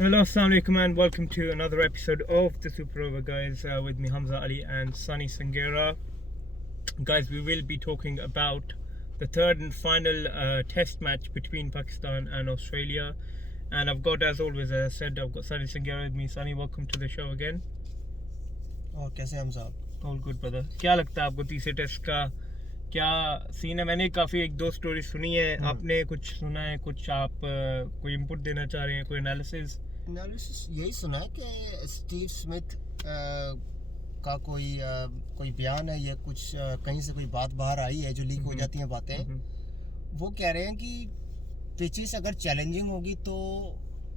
Hello, assalamu alaikum, and welcome to another episode of the Super Over, guys. With me, Hamza Ali and Sunny Sangera. Guys, we will be talking about the third and final test match between Pakistan and Australia. And I've got, as always, as I said, I've got Sunny Sangera with me. Sunny, welcome to the show again. और कैसे हम साहब? All good, brother. क्या लगता है आपको तीसरे test का क्या सीन है? मैंने काफ़ी एक दो स्टोरी सुनी है, आपने कुछ सुना है? कुछ आप कोई इनपुट देना चाह रहे हैं? कोई एनालिसिस यही सुना है कि स्टीव स्मिथ का कोई बयान है या कुछ कहीं से कोई बात बाहर आई है जो लीक हो जाती हैं बातें। वो कह रहे हैं कि पिचेस अगर चैलेंजिंग होगी तो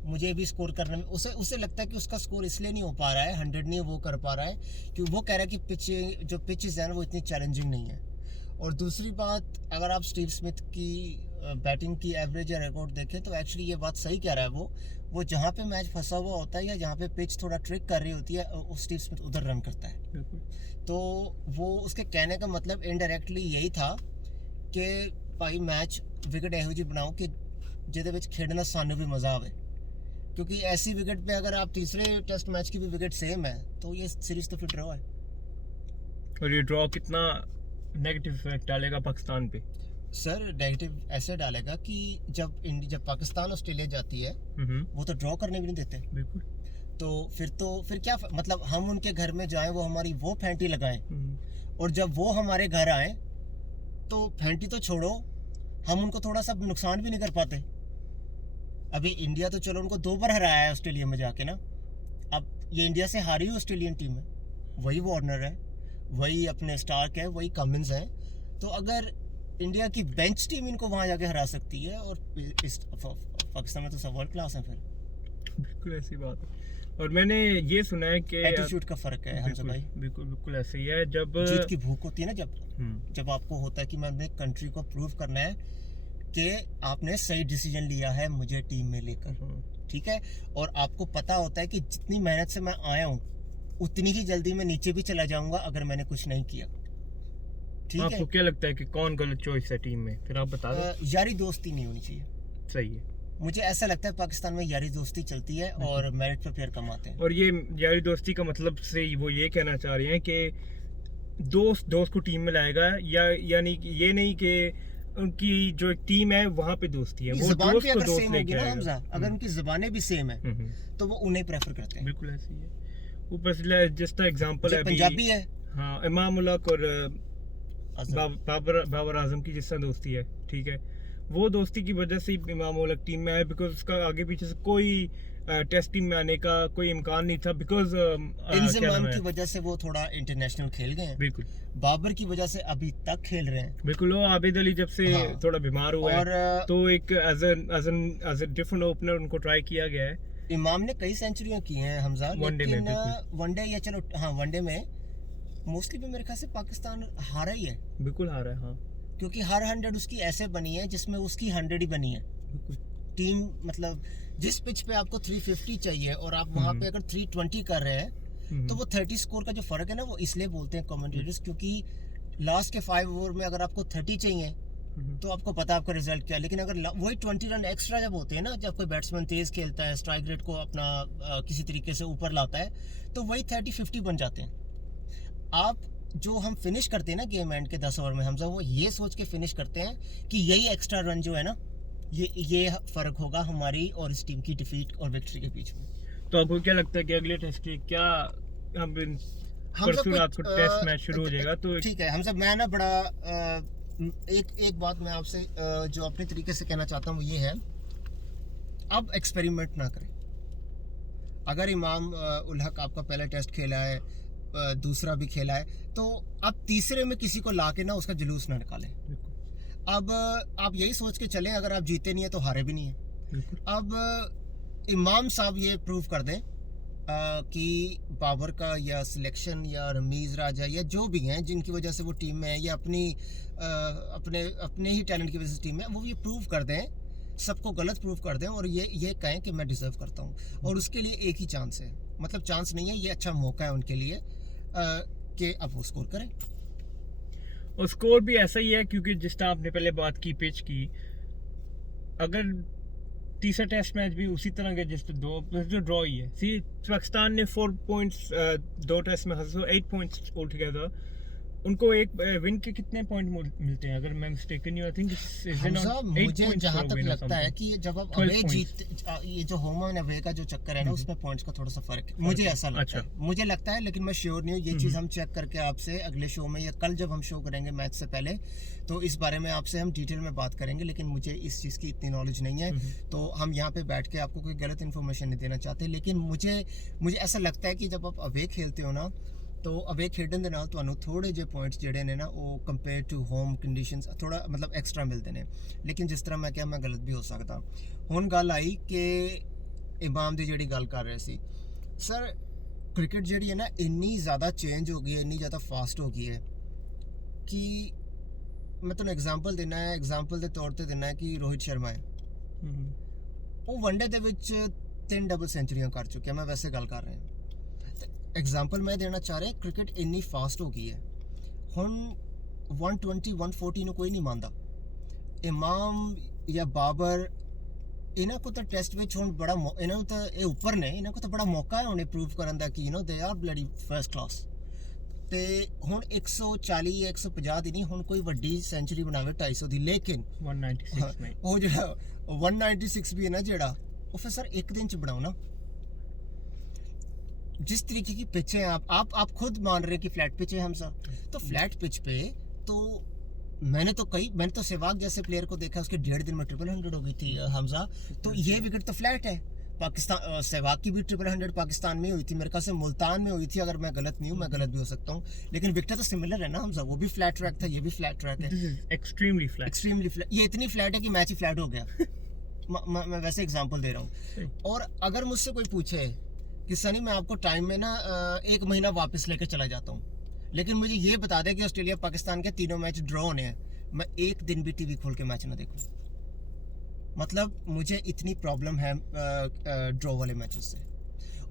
मुझे भी स्कोर करने में उसे लगता है कि उसका स्कोर इसलिए नहीं हो पा रहा है, 100 नहीं वो कर पा रहा है क्योंकि वो कह रहा है कि जो पिचेस हैं वो इतनी चैलेंजिंग नहीं है। और दूसरी बात, अगर आप स्टीव स्मिथ की बैटिंग की एवरेज या रिकॉर्ड देखें तो एक्चुअली ये बात सही कह रहा है। वो जहाँ पे मैच फंसा हुआ होता है या जहाँ पे पिच थोड़ा ट्रिक कर रही होती है स्टीव स्मिथ उधर रन करता है। तो वो उसके कहने का मतलब इनडायरेक्टली यही था कि भाई मैच विकेट ਇਹੋ ਜਿਹੀ बनाओ कि ਜਿਹਦੇ ਵਿੱਚ खेडना सानू भी मज़ा आवे, क्योंकि ऐसी विकेट पे अगर आप तीसरे टेस्ट मैच की भी विकेट सेम है तो ये सीरीज तो फिर ड्रॉ है। और ये ड्रॉ कितना नेगेटिव इफेक्ट डालेगा पाकिस्तान पे? सर नेगेटिव ऐसे डालेगा कि जब पाकिस्तान ऑस्ट्रेलिया जाती है वो तो ड्रॉ करने भी नहीं देते। बिल्कुल। तो फिर क्या मतलब हम उनके घर में जाएं, वो हमारी वो फैंटी लगाएं, और जब वो हमारे घर आए तो फैंटी तो छोड़ो, हम उनको थोड़ा सा नुकसान भी नहीं कर पाते। अभी इंडिया तो चलो उनको 2 बार हराया है ऑस्ट्रेलिया में जाके ना। अब ये इंडिया से हारी हुई ऑस्ट्रेलियन टीम है, वही वार्नर है, वही अपने स्टार्क है, वही कमिंस है। तो अगर इंडिया की बेंच टीम इनको वहां जाके हरा सकती है और इस पाकिस्तान में तो सब वर्ल्ड क्लास है फिर। बिल्कुल ऐसी बात है। और मैंने ये सुना है कि एटीट्यूड का फर्क है हमसे भाई। बिल्कुल बिल्कुल ऐसे ही है। जब जीत की भूख होती है ना, जब आपको होता है कि मैं अपने कंट्री को प्रूव करना है कि आपने सही डिसीजन लिया है मुझे टीम में लेकर, ठीक है, और आपको पता होता है कि जितनी मेहनत से मैं आया हूँ उतनी ही जल्दी मैं नीचे भी चला जाऊंगा अगर मैंने कुछ नहीं किया। ठीक है, आपको क्या लगता है कि कौन गलत चॉइस है टीम में? फिर आप बता दो। यारी दोस्ती नहीं होनी चाहिए। सही है। मुझे ऐसा लगता है पाकिस्तान में यारी दोस्ती चलती है और मेरिट पे प्लेयर कमाते हैं। और ये यारी दोस्ती का मतलब से वो ये कहना चाह रहे हैं कि दोस्त को टीम में लाएगा, या यानी ये नहीं कि उनकी जो एक टीम है वहाँ पे दोस्ती है, वो दोस्त को दोस्त लेके आएगा। अगर उनकी जुबानें भी सेम है तो वो उन्हें प्रेफर करते हैं। बिल्कुल ऐसी है। ऊपर से जिस तरह एग्जांपल है पंजाबी है, हाँ, इमाम उलक और बाबर आजम की जिस तरह दोस्ती है, ठीक है, वो दोस्ती की वजह से इमाम उलक टीम में आया, बिकॉज उसका आगे पीछे से कोई टेस्ट टीम में आने का कोई इम्कान नहीं था, बिकॉज इंजमाम की वजह से वो थोड़ा इंटरनेशनल खेल गए हैं। बिल्कुल। बाबर की वजह से अभी तक खेल रहे हैं। बिल्कुल। वो आबिद अली जब से थोड़ा बीमार हुआ और है तो एक एज ए डिफरेंट ओपनर उनको ट्राई किया गया है। इमाम ने कई सेंचुरियां की हैं हमजा, लेकिन वनडे या चलो हाँ वनडे में मोस्टली भी मेरे ख्याल से पाकिस्तान हारा ही है। बिल्कुल हारा है, हाँ, क्योंकि हर 100 उसकी ऐसे बनी है जिसमें उसकी 100 ही बनी है। टीम मतलब जिस पिच पे आपको 350 चाहिए और आप वहां पे अगर 320 कर रहे हैं तो वो 30 स्कोर का जो फर्क है ना, वो इसलिए बोलते हैं कमेंटेटर्स क्योंकि लास्ट के 5 ओवर में अगर आपको 30 चाहिए तो आपको पता आपका रिजल्ट क्या है। लेकिन अगर वही 20 रन एक्स्ट्रा जब होते हैं ना, जब कोई बैट्समैन तेज खेलता है, स्ट्राइक रेट को अपना किसी तरीके से ऊपर लाता है, तो वही 30-50 बन जाते हैं। आप जो हम फिनिश करते हैं ना गेम एंड के 10 ओवर में हमजा, वो ये सोच के फिनिश करते हैं कि यही एक्स्ट्रा रन जो है ना, ये फर्क होगा हमारी और इस टीम की डिफीट और विक्ट्री के बीच में। तो आपको क्या लगता है कि अगले टेस्ट की क्या परसों रात को टेस्ट मैच शुरू हो जाएगा? तो ठीक है हमसे, मैं ना बड़ा एक बात मैं आपसे जो अपने तरीके से कहना चाहता हूँ वो ये है, अब एक्सपेरिमेंट ना करें। अगर इमाम उल हक आपका पहला टेस्ट खेला है, दूसरा भी खेला है, तो अब तीसरे में किसी को लाके ना उसका जुलूस ना निकालें। अब आप यही सोच के चलें अगर आप जीते नहीं है तो हारे भी नहीं है। अब इमाम साहब ये प्रूव कर दें कि बाबर का या सिलेक्शन या रमीज़ राजा या जो भी हैं जिनकी वजह से वो टीम में है या अपने ही टैलेंट की वजह से टीम में, वो ये प्रूव कर दें, सबको गलत प्रूव कर दें और ये कहें कि मैं डिजर्व करता हूँ। और उसके लिए एक ही चांस है, मतलब चांस नहीं है, ये अच्छा मौका है उनके लिए कि अब वो स्कोर करें। और स्कोर भी ऐसा ही है क्योंकि जिस तरह आपने पहले बात की पिच की, अगर तीसरा टेस्ट मैच भी उसी तरह के जिस जो ड्रॉ ही है। सी पाकिस्तान ने 4 पॉइंट्स 2 टेस्ट में हासिल 8 पॉइंट्स ऑल टुगेदर। उनको एक विन के कितने पॉइंट मिलते हैं अगर मैं मिस्टेकन नहीं, आई थिंक मुझे जहां तक लगता है कि जब आप अवे जीत, ये जो होम एंड अवे का जो चक्कर है ना, उसमें पॉइंट्स का थोड़ा सा फर्क है, मुझे ऐसा लगता है। मुझे लगता है, लेकिन मैं श्योर नहीं हूँ। ये चीज़ हम चेक करके आपसे अगले शो में या कल जब हम शो करेंगे मैच से पहले, तो इस बारे में आपसे हम डिटेल में बात करेंगे। लेकिन मुझे इस चीज़ की इतनी नॉलेज नहीं है, तो हम यहाँ पे बैठ के आपको कोई गलत इन्फॉर्मेशन नहीं देना चाहते। लेकिन मुझे ऐसा लगता है कि जब आप अवे खेलते हो ना, तो अवे खेडन दे नाल तुहानू थोड़े जे पॉइंट्स जेडे ने ना, वो कंपेयर टू होम कंडीशंस थोड़ा मतलब एक्स्ट्रा मिलते हैं। लेकिन जिस तरह मैं क्या, मैं गलत भी हो सकता। हुण गल आई कि इमाम दी जेड़ी गल कर रहे सी, सर क्रिकेट जेड़ी है ना इन्नी ज़्यादा चेंज हो गई है, इन्नी ज़्यादा फास्ट हो गई है कि मैं तुहानू एग्जांपल देना है, एग्जांपल के तौर पर देना है कि रोहित शर्मा है, वो वनडे दे विच 3 डबल सेंचुरियां कर चुके हैं। मैं वैसे गल कर रहा हूँ, एग्जाम्पल मैं देना चाह रहा, क्रिकेट इन्नी फास्ट हो गई है। हुण 120 140 ਨੂੰ ਕੋਈ ਨਹੀਂ ਮੰਨਦਾ। इमाम या बाबर इन्हां को तो टेस्ट विच हुण बड़ा इन्हां को तो ये ऊपर ने, इन्हां को तो बड़ा मौका है हुण प्रूव करन दा कि they are bloody first class. ते हुण 140 या 150 दी नहीं, हुण कोई वड्डी सेंचुरी बनावे 250 दी, लेकिन 196 में वो जो 196 भी है ना जेड़ा, वो फिर सर एक दिन च बनाओ ना। जिस तरीके की पिच है, आप खुद मान रहे हैं कि फ्लैट पिच है हमसा, तो फ्लैट पिच पे तो मैंने तो सहवाग जैसे प्लेयर को देखा, उसके 1.5 दिन में 100 हो गई थी हमजा। तो ये विकेट तो फ्लैट है। पाकिस्तान सहवाग की भी 100 पाकिस्तान में हुई थी, मेरे ख्याल से मुल्तान में हुई थी, अगर मैं गलत नहीं हूँ, मैं गलत भी हो सकता हूँ, लेकिन विकेट तो सिमिलर है ना हमजा। वो भी फ्लैट ट्रैक था, ये भी फ्लैट ट्रैक है, एक्सट्रीमली फ्लैट। ये इतनी फ्लैट है कि मैच ही फ्लैट हो गया। मैं वैसे एग्जाम्पल दे रहा हूँ। और अगर मुझसे कोई पूछे कि सनी मैं आपको टाइम में ना 1 महीना वापस लेके चला जाता हूँ, लेकिन मुझे ये बता दे कि ऑस्ट्रेलिया पाकिस्तान के तीनों मैच ड्रॉ होने हैं, मैं एक दिन भी टीवी खोल के मैच ना देखूँ। मतलब मुझे इतनी प्रॉब्लम है ड्रॉ वाले मैचेस से,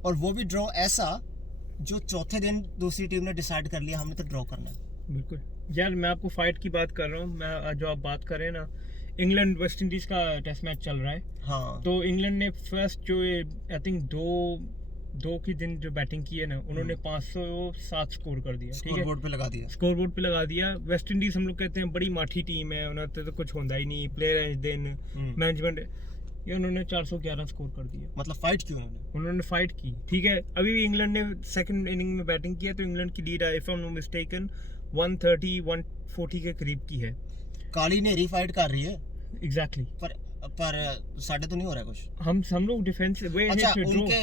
और वो भी ड्रॉ ऐसा जो चौथे दिन दूसरी टीम ने डिसाइड कर लिया हमने तो ड्रॉ करना है। बिल्कुल यार, मैं आपको फाइट की बात कर रहा हूँ। मैं जो आप बात कर रहे हैं ना, इंग्लैंड वेस्ट इंडीज का टेस्ट मैच चल रहा है। हाँ, तो इंग्लैंड ने फर्स्ट जो आई थिंक दो की दिन जो बैटिंग की है ना, उन्होंने 507 स्कोर कर दिया। ठीक है, स्कोरबोर्ड पे लगा दिया, स्कोरबोर्ड पे लगा दिया। वेस्ट इंडीज हम लोग कहते हैं बड़ी माठी टीम है, उन्होंने तो कुछ होता ही नहीं, प्लेयर है दिन मैनेजमेंट, ये उन्होंने 411 स्कोर कर दिया। मतलब फाइट की उन्होंने फाइट की। ठीक है, अभी भी इंग्लैंड ने सेकंड इनिंग में बैटिंग किया, तो इंग्लैंड की लीड है if I am not mistaken 130 140 के करीब की है। काली नेरी फाइट कर रही है एग्जैक्टली, पर साढ़े तो नहीं हो रहा है कुछ। हम लोग डिफेंस वे। अच्छा,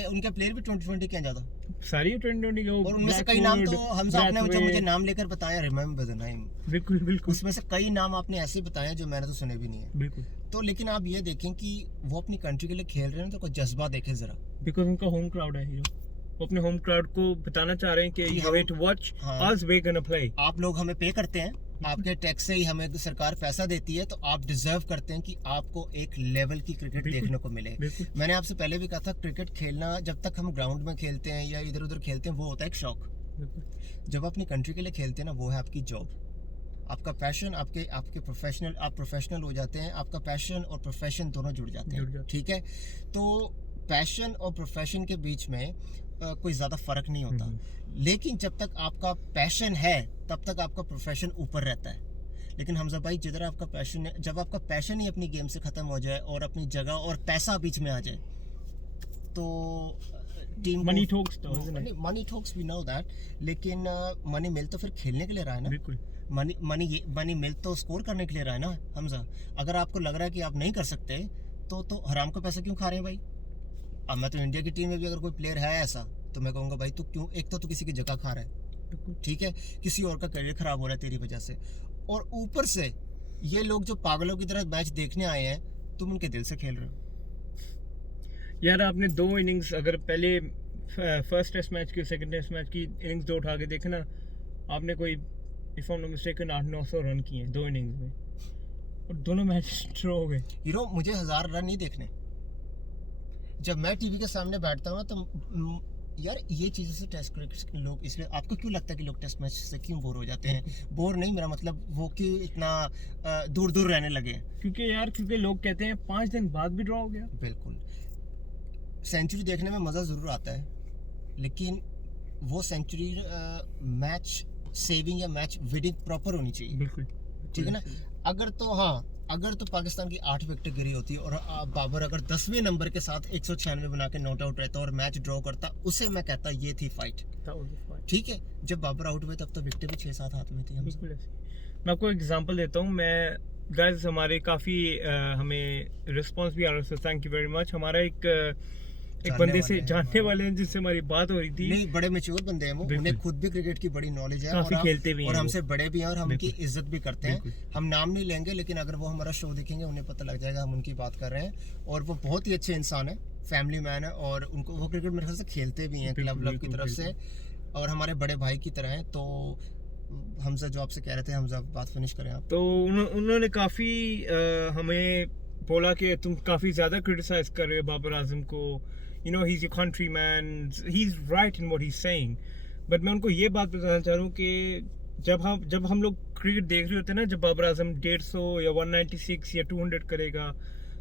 उनके प्लेयर भी 2020 के ज्यादा सारी 2020 के, और उनमें से कई नाम तो हम आपने मुझे नाम लेकर बताया, रिमेंबर द नेम। बिल्कुल उसमें से कई नाम आपने ऐसे बताए जो मैंने तो सुने भी नहीं है। बिल्कुल। तो लेकिन आप ये देखें कि वो अपनी कंट्री के लिए खेल रहे हैं, तो कोई जज्बा देखें जरा, बिकॉज उनका होम क्राउड है हीरो। वो अपने होम क्राउड को बताना चाह रहे हैं कि you have to watch us, we gonna play. आप लोग हमें पे करते हैं, आपके टैक्स से ही हमें सरकार पैसा देती है, तो आप डिजर्व करते हैं कि आपको एक लेवल की क्रिकेट देखने को मिले। मैंने आपसे पहले भी कहा था, क्रिकेट खेलना जब तक हम ग्राउंड में खेलते हैं या इधर उधर खेलते हैं, वो होता है एक शौक। जब अपनी कंट्री के लिए खेलते हैं ना, वो है आपकी जॉब, आपका पैशन, आपके प्रोफेशनल, आप प्रोफेशनल हो जाते हैं, आपका पैशन और प्रोफेशन दोनों जुड़ जाते हैं। ठीक है, तो पैशन और प्रोफेशन के बीच में कोई ज़्यादा फ़र्क नहीं होता। लेकिन जब तक आपका पैशन है, तब तक आपका प्रोफेशन ऊपर रहता है। लेकिन हमजा भाई, जिधर आपका पैशन है, जब आपका पैशन ही अपनी गेम से ख़त्म हो जाए और अपनी जगह और पैसा बीच में आ जाए, तो team money talks, money talks we know that, लेकिन मनी मिल तो फिर खेलने के लिए रहा है ना। बिल्कुल, मनी मिल तो स्कोर करने के लिए रहा है ना हमजा। अगर आपको लग रहा है कि आप नहीं कर सकते, तो हराम का पैसा क्यों खा रहे हैं भाई? अब मैं तो इंडिया की टीम में भी अगर कोई प्लेयर है ऐसा, तो मैं कहूँगा भाई तू क्यों, एक तो तू किसी की जगह खा रहा है, ठीक है, किसी और का करियर खराब हो रहा है तेरी वजह से, और ऊपर से ये लोग जो पागलों की तरह मैच देखने आए हैं, तुम उनके दिल से खेल रहे हो। यार आपने 2 इनिंग्स, अगर पहले फर्स्ट टेस्ट मैच की, सेकंड टेस्ट मैच की इनिंग्स 2 उठा के देखना, आपने कोई if I am not mistaken 800-900 run किए 2 इनिंग्स में, और दोनों मैच ड्रॉ हो गए। हीरो, मुझे 1000 रन नहीं देखने। जब मैं टीवी के सामने बैठता हूँ ना, तो यार ये चीज़ों से टेस्ट क्रिकेट लोग इसलिए, आपको क्यों लगता है कि लोग टेस्ट मैच से क्यों बोर हो जाते हैं? बोर नहीं, मेरा मतलब वो क्यों इतना दूर दूर रहने लगे? क्योंकि लोग कहते हैं 5 दिन बाद भी ड्रॉ हो गया। बिल्कुल, सेंचुरी देखने में मज़ा ज़रूर आता है, लेकिन वो सेंचुरी मैच सेविंग या मैच विनिंग प्रॉपर होनी चाहिए। बिल्कुल, ठीक है ना? अगर तो पाकिस्तान की 8 विकेट गिरी होती और बाबर अगर 10वें नंबर के साथ 196 बना के नॉट आउट रहता और मैच ड्रॉ करता, उसे मैं कहता ये थी फाइट। ठीक है, जब बाबर आउट हुए तब तो विकेट भी 6-7 हाथ में थी। बिल्कुल ऐसे। मैं आपको एग्जांपल देता हूँ। मैं गाइस हमारे काफ़ी हमें रिस्पांस भी आ रहा है, थैंक यू वेरी मच। हमारा एक बंदे से जानने वाले हैं जिससे हमारी बात हो रही थी। नहीं, बड़े मैच्योर बंदे हैं वो, उन्हें खुद भी क्रिकेट की बड़ी नॉलेज है, काफी खेलते भी हैं और हमसे बड़े भी हैं और हम उनकी इज्जत भी करते हैं। हम नाम नहीं लेंगे, लेकिन अगर वो हमारा शो देखेंगे उन्हें पता लग जाएगा हम उनकी बात कर रहे हैं। और वो बहुत ही अच्छे इंसान है, फैमिली मैन है, और उनको वो क्रिकेट मेरे ख्याल से खेलते भी हैं क्लब की तरफ से, और हमारे बड़े भाई की तरह हैं। तो हमजा, जो आपसे कह रहे थे, हमजा बात फिनिश करें आप। तो उन्होंने काफ़ी हमें बोला कि तुम काफ़ी ज़्यादा क्रिटिसाइज कर रहे हो बाबर आजम को, you know he's your countryman, he's right in what he's saying, but मैं उनको ये बात बताना चाह रहा हूँ कि जब हम लोग क्रिकेट देख रहे होते हैं ना, जब बाबर आजम 150 या 196 या 200 करेगा,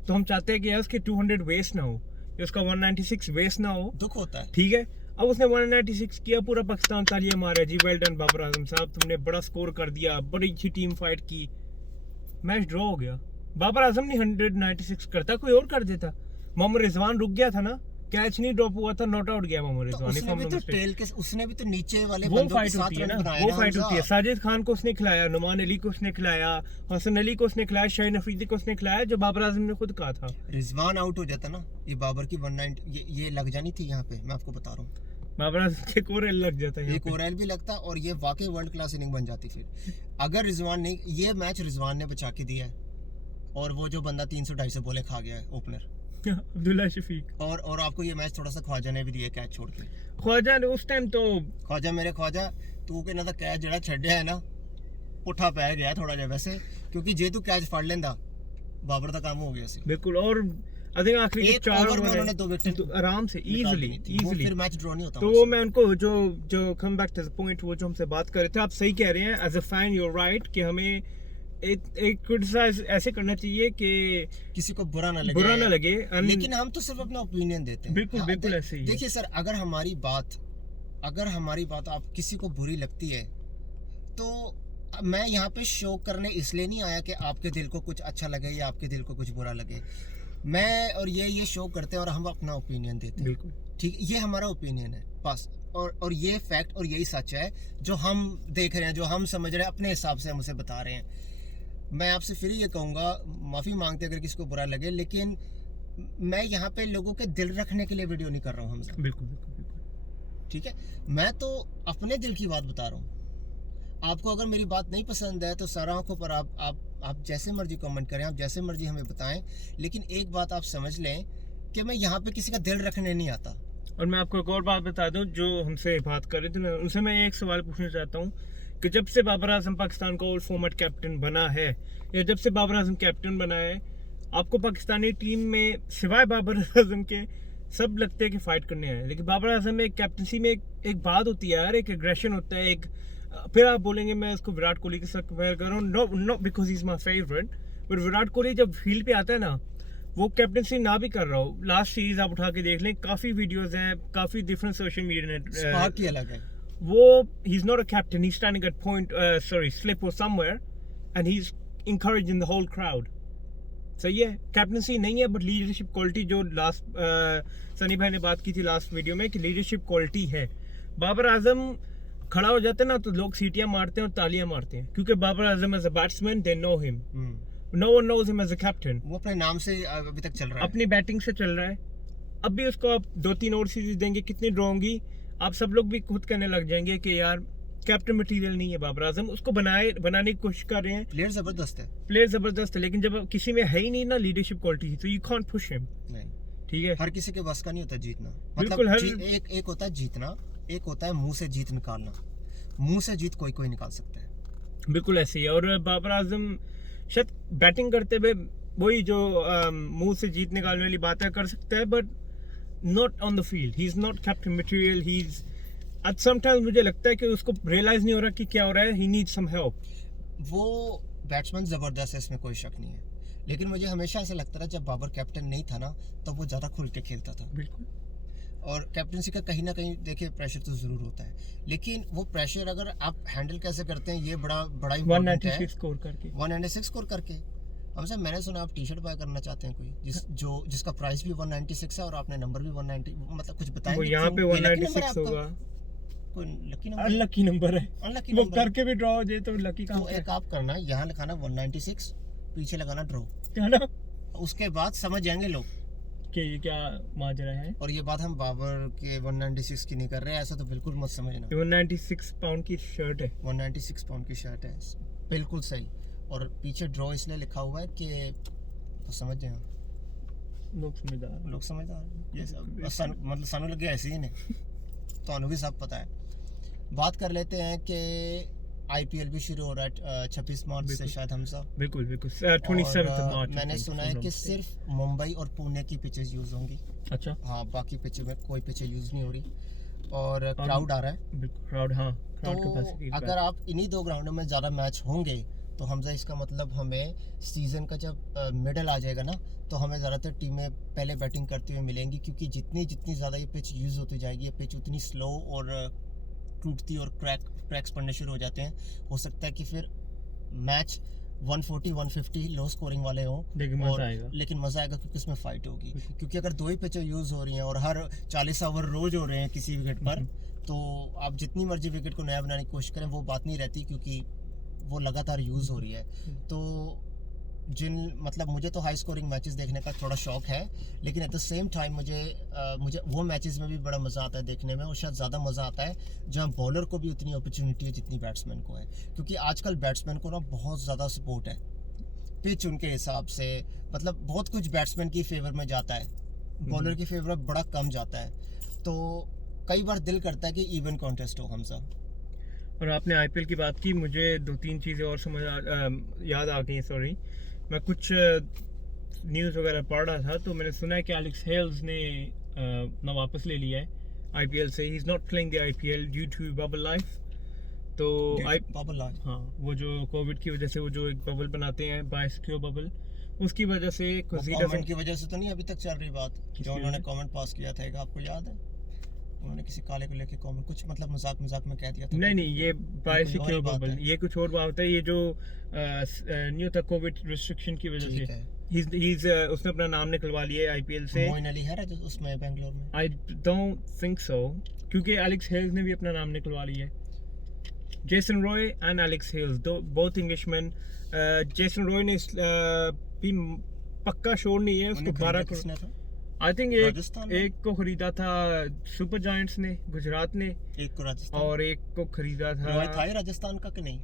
तो हम चाहते हैं कि यार उसके 200 वेस्ट ना हो या उसका 196 वेस्ट ना हो। दुख होता है। ठीक है, अब उसने 196 किया, पूरा पाकिस्तान तालियां मारा, जी वेल डन बाबर आजम साहब, तुमने बड़ा स्कोर कर दिया, बड़ी अच्छी टीम फाइट की, मैच ड्रॉ हो गया। बाबर आजम ने 196 करता, कोई और कर देता। मोहम्मद रिजवान रुक गया था ना, कैच नहीं ड्रॉप हुआ था, नॉट आउट गया मोहम्मद रिजवान। उसने भी तो नीचे वाले वो फाइट होती है ना, वो फाइट होती है। साजिद खान को उसने खिलाया, नुमान अली को उसने खिलाया, हसन अली को उसने खिलाया, शाहीन अफरीदी को उसने खिलाया, जो बाबर आजम ने खुद कहा था। रिजवान आउट हो जाता ना, ये बाबर की 190 ये लग जानी थी यहाँ पे, मैं आपको बता रहा हूँ। बाबर आजम के कोरेल लग जाता है, एक कोरेल भी लगता, और ये वाकई वर्ल्ड क्लास इनिंग बन जाती। फिर अगर रिजवान नहीं, ये मैच रिजवान ने बचा के दिया है, और वो जो बंदा 300-250 बोले खा गया है, ओपनर अब्दुल्ला शफीक, और आपको ये मैच थोड़ा सा ख्वाजा ने भी दिया कैच छोड़ के। ख्वाजा ने उस टाइम तो ख्वाजा तू के ना तो कैच जड़ा छड्या है ना, पुठा पै गया थोड़ा जिहा वैसे, क्योंकि जे तू कैच फड़ लेंदा बाबर दा काम हो गया सी। बिल्कुल, और आई थिंक आखिरी के 4 ओवर में उन्होंने 2 विकेट आराम से इजीली फिर मैच ड्रॉ नहीं होता। तो वो मैं उनको जो come back to the point, वो जो हमसे बात कर रहे थे, आप सही कह रहे हैं, as a fan you are right कि हमें एक क्रिटिसाइज ऐसे करना चाहिए कि किसी को बुरा ना लगे, लेकिन हम तो सिर्फ अपना ओपिनियन देते हैं। बिल्कुल ऐसे ही। देखिए सर, अगर हमारी बात आप किसी को बुरी लगती है, तो मैं यहाँ पे शो करने इसलिए नहीं आया कि आपके दिल को कुछ अच्छा लगे या आपके दिल को कुछ बुरा लगे। मैं और ये शो करते हैं और हम अपना ओपिनियन देते हैं। ठीक, ये हमारा ओपिनियन है बस, और ये फैक्ट और यही सच है जो हम देख रहे हैं, जो हम समझ रहे हैं, अपने हिसाब से हम उसे बता रहे हैं। मैं आपसे फिर ये कहूँगा, माफ़ी मांगते अगर किसी को बुरा लगे, लेकिन मैं यहाँ पे लोगों के दिल रखने के लिए वीडियो नहीं कर रहा हूँ हमसे। बिल्कुल। ठीक है, मैं तो अपने दिल की बात बता रहा हूँ। आपको अगर मेरी बात नहीं पसंद है तो सर आंखों पर आप जैसे मर्जी कमेंट करें, आप जैसे मर्जी हमें बताएं, लेकिन एक बात आप समझ लें कि मैं यहाँ पे किसी का दिल रखने नहीं आता। और मैं आपको एक और बात बता दूं, जो हमसे बात कर रहे थे ना, उनसे मैं एक सवाल पूछना चाहता हूँ कि जब से बाबर आजम पाकिस्तान का ऑल फॉर्मेट कैप्टन बना है, या जब से बाबर आजम कैप्टन बना है, आपको पाकिस्तानी टीम में सिवाय बाबर आजम के सब लगते हैं कि फाइट करने आए, लेकिन बाबर आजम में कैप्टनसी में एक बात होती है यार, एक एग्रेशन होता है, एक फिर आप बोलेंगे मैं इसको विराट कोहली के साथ कंपेयर कर रहा हूँ, not because he is my favourite, but Virat Kohli जब फील्ड पे आता है ना, वो कैप्टनसी ना भी कर रहा हो, लास्ट सीरीज आप उठा के देख लें, काफ़ी वीडियोस हैं, काफ़ी डिफरेंट सोशल मीडिया की अलग है, वो ही is not a captain, he is standing at point slip और somewhere and he is encouraging the whole crowd. सही है, कैप्टनसी नहीं है, बट लीडरशिप क्वालिटी, जो लास्ट सनी भाई ने बात की थी लास्ट वीडियो में कि लीडरशिप क्वालिटी है। बाबर आजम खड़ा हो जाते हैं ना तो लोग सीटियां मारते हैं और तालियां मारते हैं, क्योंकि Babar Azam as a batsman they know him, no one knows him as a captain. वो अपने नाम से अभी तक चल रहा है, अपनी बैटिंग से चल रहा है। अब भी उसको आप 2-3 और सीरीज देंगे, कितनी ड्रॉ होंगी, आप सब लोग भी खुद कहने लग जाएंगे कि यार कैप्टन मटेरियल नहीं है बाबर आजम, उसको बनाने की कोशिश कर रहे हैं। प्लेयर जबरदस्त है, लेकिन जब किसी में है ही नहीं ना लीडरशिप क्वालिटी, तो यू कांट पुश हिम। ठीक है, हर किसी के बस का नहीं होता जीतना, बिल्कुल। एक होता है जीतना, एक होता है मुंह से जीत निकालना। मुंह से जीत कोई निकाल सकता है, बिल्कुल ऐसे ही। और बाबर आजम शायद बैटिंग करते हुए वही जो मुंह से जीत निकालने वाली बातें कर सकता है, but not on the field. He's not captain material. He's at sometimes मुझे लगता है कि उसको realize नहीं हो रहा कि क्या हो रहा है. He needs some help. वो बैट्समैन ज़बरदस्त है, इसमें कोई शक नहीं है, लेकिन मुझे हमेशा ऐसा लगता था जब बाबर कैप्टन नहीं था ना तो वो ज़्यादा खुल के खेलता था। बिल्कुल। और कैप्टनसी का कहीं ना कहीं देखिए प्रेशर तो ज़रूर होता है, लेकिन वो प्रेशर अगर आप हैंडल कैसे करते हैं ये बड़ा बड़ा इम्पोर्टेंट है। 196 स्कोर करके 196 स्कोर करके हमसे मैंने सुना आप टी शर्ट बाय करना चाहते हैं कोई जिसका प्राइस भी 196 है और आपने नंबर भी 190, मतलब कुछ बताएंगे? वो यहाँ पे 196 होगा। कोई लकी नंबर? अनलकी नंबर है। अनलकी वो नंबर करके भी ड्रॉ हो जाए तो लकी तो कहाँ एक आप करना, यहाँ लिखाना 196, पीछे लगाना ड्रॉ, है ना? उसके बाद समझ जाएंगे लोग कि ये क्या माजरा है। और ये बात हम बाबर के 196 की नहीं कर रहे हैं, ऐसा तो बिल्कुल मत समझना। 196 पाउंड की शर्ट है। 196 पाउंड की शर्ट है, बिल्कुल सही। और पीछे ड्रॉ इसलिए लिखा हुआ है कि तो समझ जाए लोग समझदार ये सब मतलब सानू लगे ऐसे ही ने तो भी सब पता है। बात कर लेते हैं कि आईपीएल भी शुरू हो रहा है 26 मार्च से शायद हमसा। बिल्कुल 27 मार्च। मैंने सुना है कि सिर्फ मुंबई और पुणे की पिचेस यूज होंगी। अच्छा। हाँ, बाकी पिच में कोई पिच यूज नहीं हो रही और क्राउड आ रहा है। बिल्कुल क्राउड, हाँ क्राउड तो कैपेसिटी। अगर आप इन्हीं दो ग्राउंडों में ज़्यादा मैच होंगे तो हमजा इसका मतलब हमें सीज़न का जब मिडल आ जाएगा ना तो हमें ज़्यादातर टीमें पहले बैटिंग करते हुए मिलेंगी, क्योंकि जितनी ज़्यादा ये पिच यूज़ होती जाएगी ये पिच उतनी स्लो और टूटती और क्रैक्स पड़ने शुरू हो जाते हैं। हो सकता है कि फिर मैच 140-150 लो स्कोरिंग वाले हों, लेकिन मज़ा आएगा क्योंकि उसमें फाइट होगी। क्योंकि अगर दो ही पिचें यूज़ हो रही हैं और हर 40 ओवर रोज हो रहे हैं किसी विकेट पर, तो आप जितनी मर्जी विकेट को नया बनाने की कोशिश करें वो बात नहीं रहती, क्योंकि वो लगातार यूज़ हो रही है। तो मतलब मुझे तो हाई स्कोरिंग मैचेस देखने का थोड़ा शौक है, लेकिन एट द सेम टाइम मुझे वो मैचेस में भी बड़ा मज़ा आता है देखने में, और शायद ज़्यादा मज़ा आता है जहां बॉलर को भी उतनी अपॉर्चुनिटी है जितनी बैट्समैन को है। क्योंकि आजकल बैट्समैन को ना बहुत ज़्यादा सपोर्ट है पिच उनके हिसाब से, मतलब बहुत कुछ बैट्समैन की फेवर में जाता है, बॉलर की फेवर में बड़ा कम जाता है। तो कई बार दिल करता है कि इवन कॉन्टेस्ट हो हमसा। और आपने आईपीएल की बात की, मुझे 2-3 चीज़ें और याद आ गई। सॉरी, मैं कुछ न्यूज़ वगैरह पढ़ रहा था तो मैंने सुना है कि एलेक्स हेल्स ने ना वापस ले लिया है आईपीएल से। He is not playing the IPL due to bubble life. तो बबल लाइफ, हाँ, वो जो कोविड की वजह से वो जो एक बबल बनाते हैं, बायोसिक्योर बबल, उसकी वजह से कमेंट की वजह से तो नहीं अभी तक चल रही बात, जो उन्होंने कमेंट पास किया था, आपको याद है? उन्होंने किसी काले को लेके कमेंट कुछ मतलब मजाक में कह दिया था। नहीं, ये बायोसिक्योर बबल, ये कुछ और बात है। ये जो न्यू था कोविड रिस्ट्रिक्शन की वजह से उसने अपना नाम निकलवा लिया है आईपीएल से। मोइन अली है जो उसमें बेंगलोर में। आई डोंट थिंक सो, क्योंकि एलेक्स हेल्स ने भी अपना नाम निकलवा लिया है। Jason Roy and Alex Hales, both Englishman. Jason Roy ने भी पक्का शोर नहीं है उसको 12 करोड़। आई थिंक एक को खरीदा था सुपर जायंट्स ने, गुजरात ने, एक को राजस्थान, और एक को खरीदा था रॉय था राजस्थान का कि नहीं?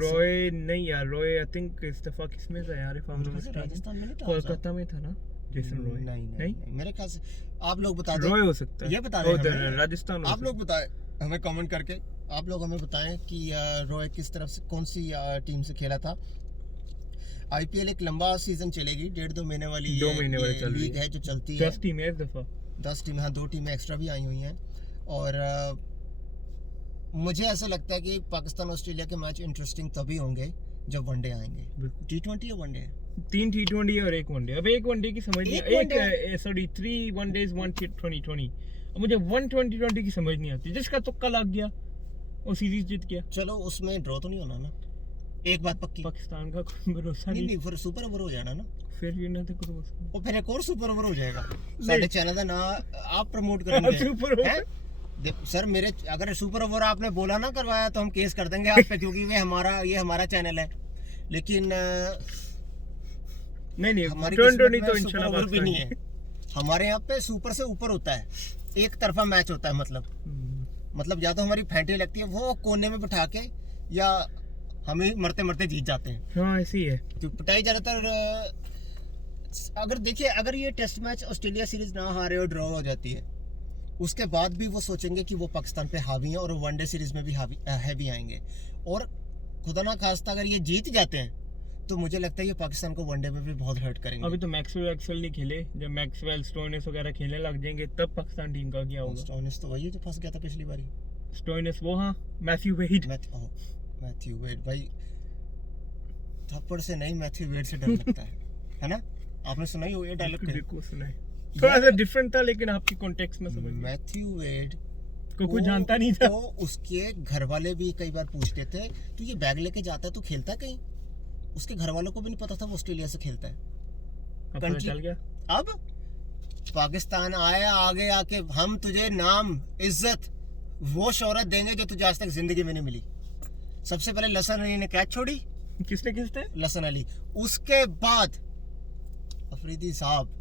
रॉय नहीं यार, रॉय आई थिंक इस दफा किसमें था यार? राजस्थान में नहीं था, कोलकाता में था ना जेसन रॉय? नहीं मेरे ख्याल से। आप लोग बता दें, रॉय हो सकता है, ये बता रहे राजस्थान। आप लोग बताएं हमें कमेंट करके, आप लोग हमें बताएं कि रॉय किस तरफ से, कौन सी टीम से खेला था। आईपीएल एक लंबा सीजन चलेगी, 1.5-2 महीने वाली 2 महीने वाली चल लीग है जो चलती है। 10 टीमें इस दफा, 10 टीमें, हाँ 2 टीमें एक्स्ट्रा भी आई हुई हैं। और मुझे ऐसा लगता है कि पाकिस्तान ऑस्ट्रेलिया के मैच इंटरेस्टिंग तभी होंगे जब वनडे आएंगे। T20 या वनडे? 3 T20 और 1 वनडे। अब 1 वनडे की समझ नहीं, 3 वनडेज 1 T20। अब मुझे 1 2020 की समझ नहीं आती, जिसका तुक्का लग गया वो सीरीज जीत गया। चलो उसमें ड्रॉ तो नहीं होना ना, एक बात पक्की, पाकिस्तान का कोई भरोसा नहीं। फिर सुपर ओवर हो जाना ना, फिर भी ना तो भरोसा, और फिर एक और सुपर ओवर हो जाएगा। साडे चैनल का ना आप प्रमोट करेंगे सुपर ओवर। सर मेरे अगर सुपर ओवर आपने बोला ना करवाया तो हम केस कर देंगे आप पे, क्योंकि ये हमारा चैनल है। लेकिन नहीं हमारी तो इंशाल्लाह भी नहीं है। हमारे यहाँ पे सुपर से ऊपर होता है, एक तरफा मैच होता है। मतलब या तो हमारी फेंटी लगती है वो कोने में बिठा के, या हमें मरते मरते जीत जाते हैं। हाँ ऐसी है, तो पिटाई ज्यादातर। अगर देखिए, अगर ये टेस्ट मैच ऑस्ट्रेलिया सीरीज ना हारे और ड्रॉ हो जाती है, उसके बाद भी वो सोचेंगे कि वो पाकिस्तान पे हावी हैं और वनडे सीरीज में भी हैवी आएंगे। और खुदा ना खास्ता अगर ये जीत जाते हैं तो मुझे लगता है ये पाकिस्तान को वनडे में भी बहुत हर्ट करेंगे। अभी तो मैक्सवेल एक्सेल नहीं खेले, जब मैक्सवेल स्टोइनिस वगैरह खेलने लग जाएंगे तब पाकिस्तान टीम का क्या होगा। स्टोइनिस तो वही है जो फंस गया था पिछली बारी। स्टोइनिस वो, हाँ, मैथ्यू वेड। मैथ्यू वेड भाई, थप्पड़ से नहीं मैथ्यू वेड से डर लगता है ना? आपने सुना ही हो ये डायलॉग? बिल्कुल सुना है, थोड़ा सा डिफरेंट था लेकिन आपकी कॉन्टेक्स्ट में समझ। मैथ्यू वेड को कुछ जानता नहीं था। तो उसके घर वाले भी कई बार पूछते थे तू ये बैग लेके जाता है तो खेलता है कहीं? उसके घर वालों को भी नहीं पता था वो ऑस्ट्रेलिया से खेलता है। अब पता चल गया। अब पाकिस्तान आया, आगे आके हम तुझे नाम, इज्जत, वो शोहरत देंगे जो तुझे आज तक जिंदगी में नहीं मिली। सबसे पहले लसन अली ने कैच छोड़ी। किसने? लसन अली। उसके बाद अफरीदी साहब,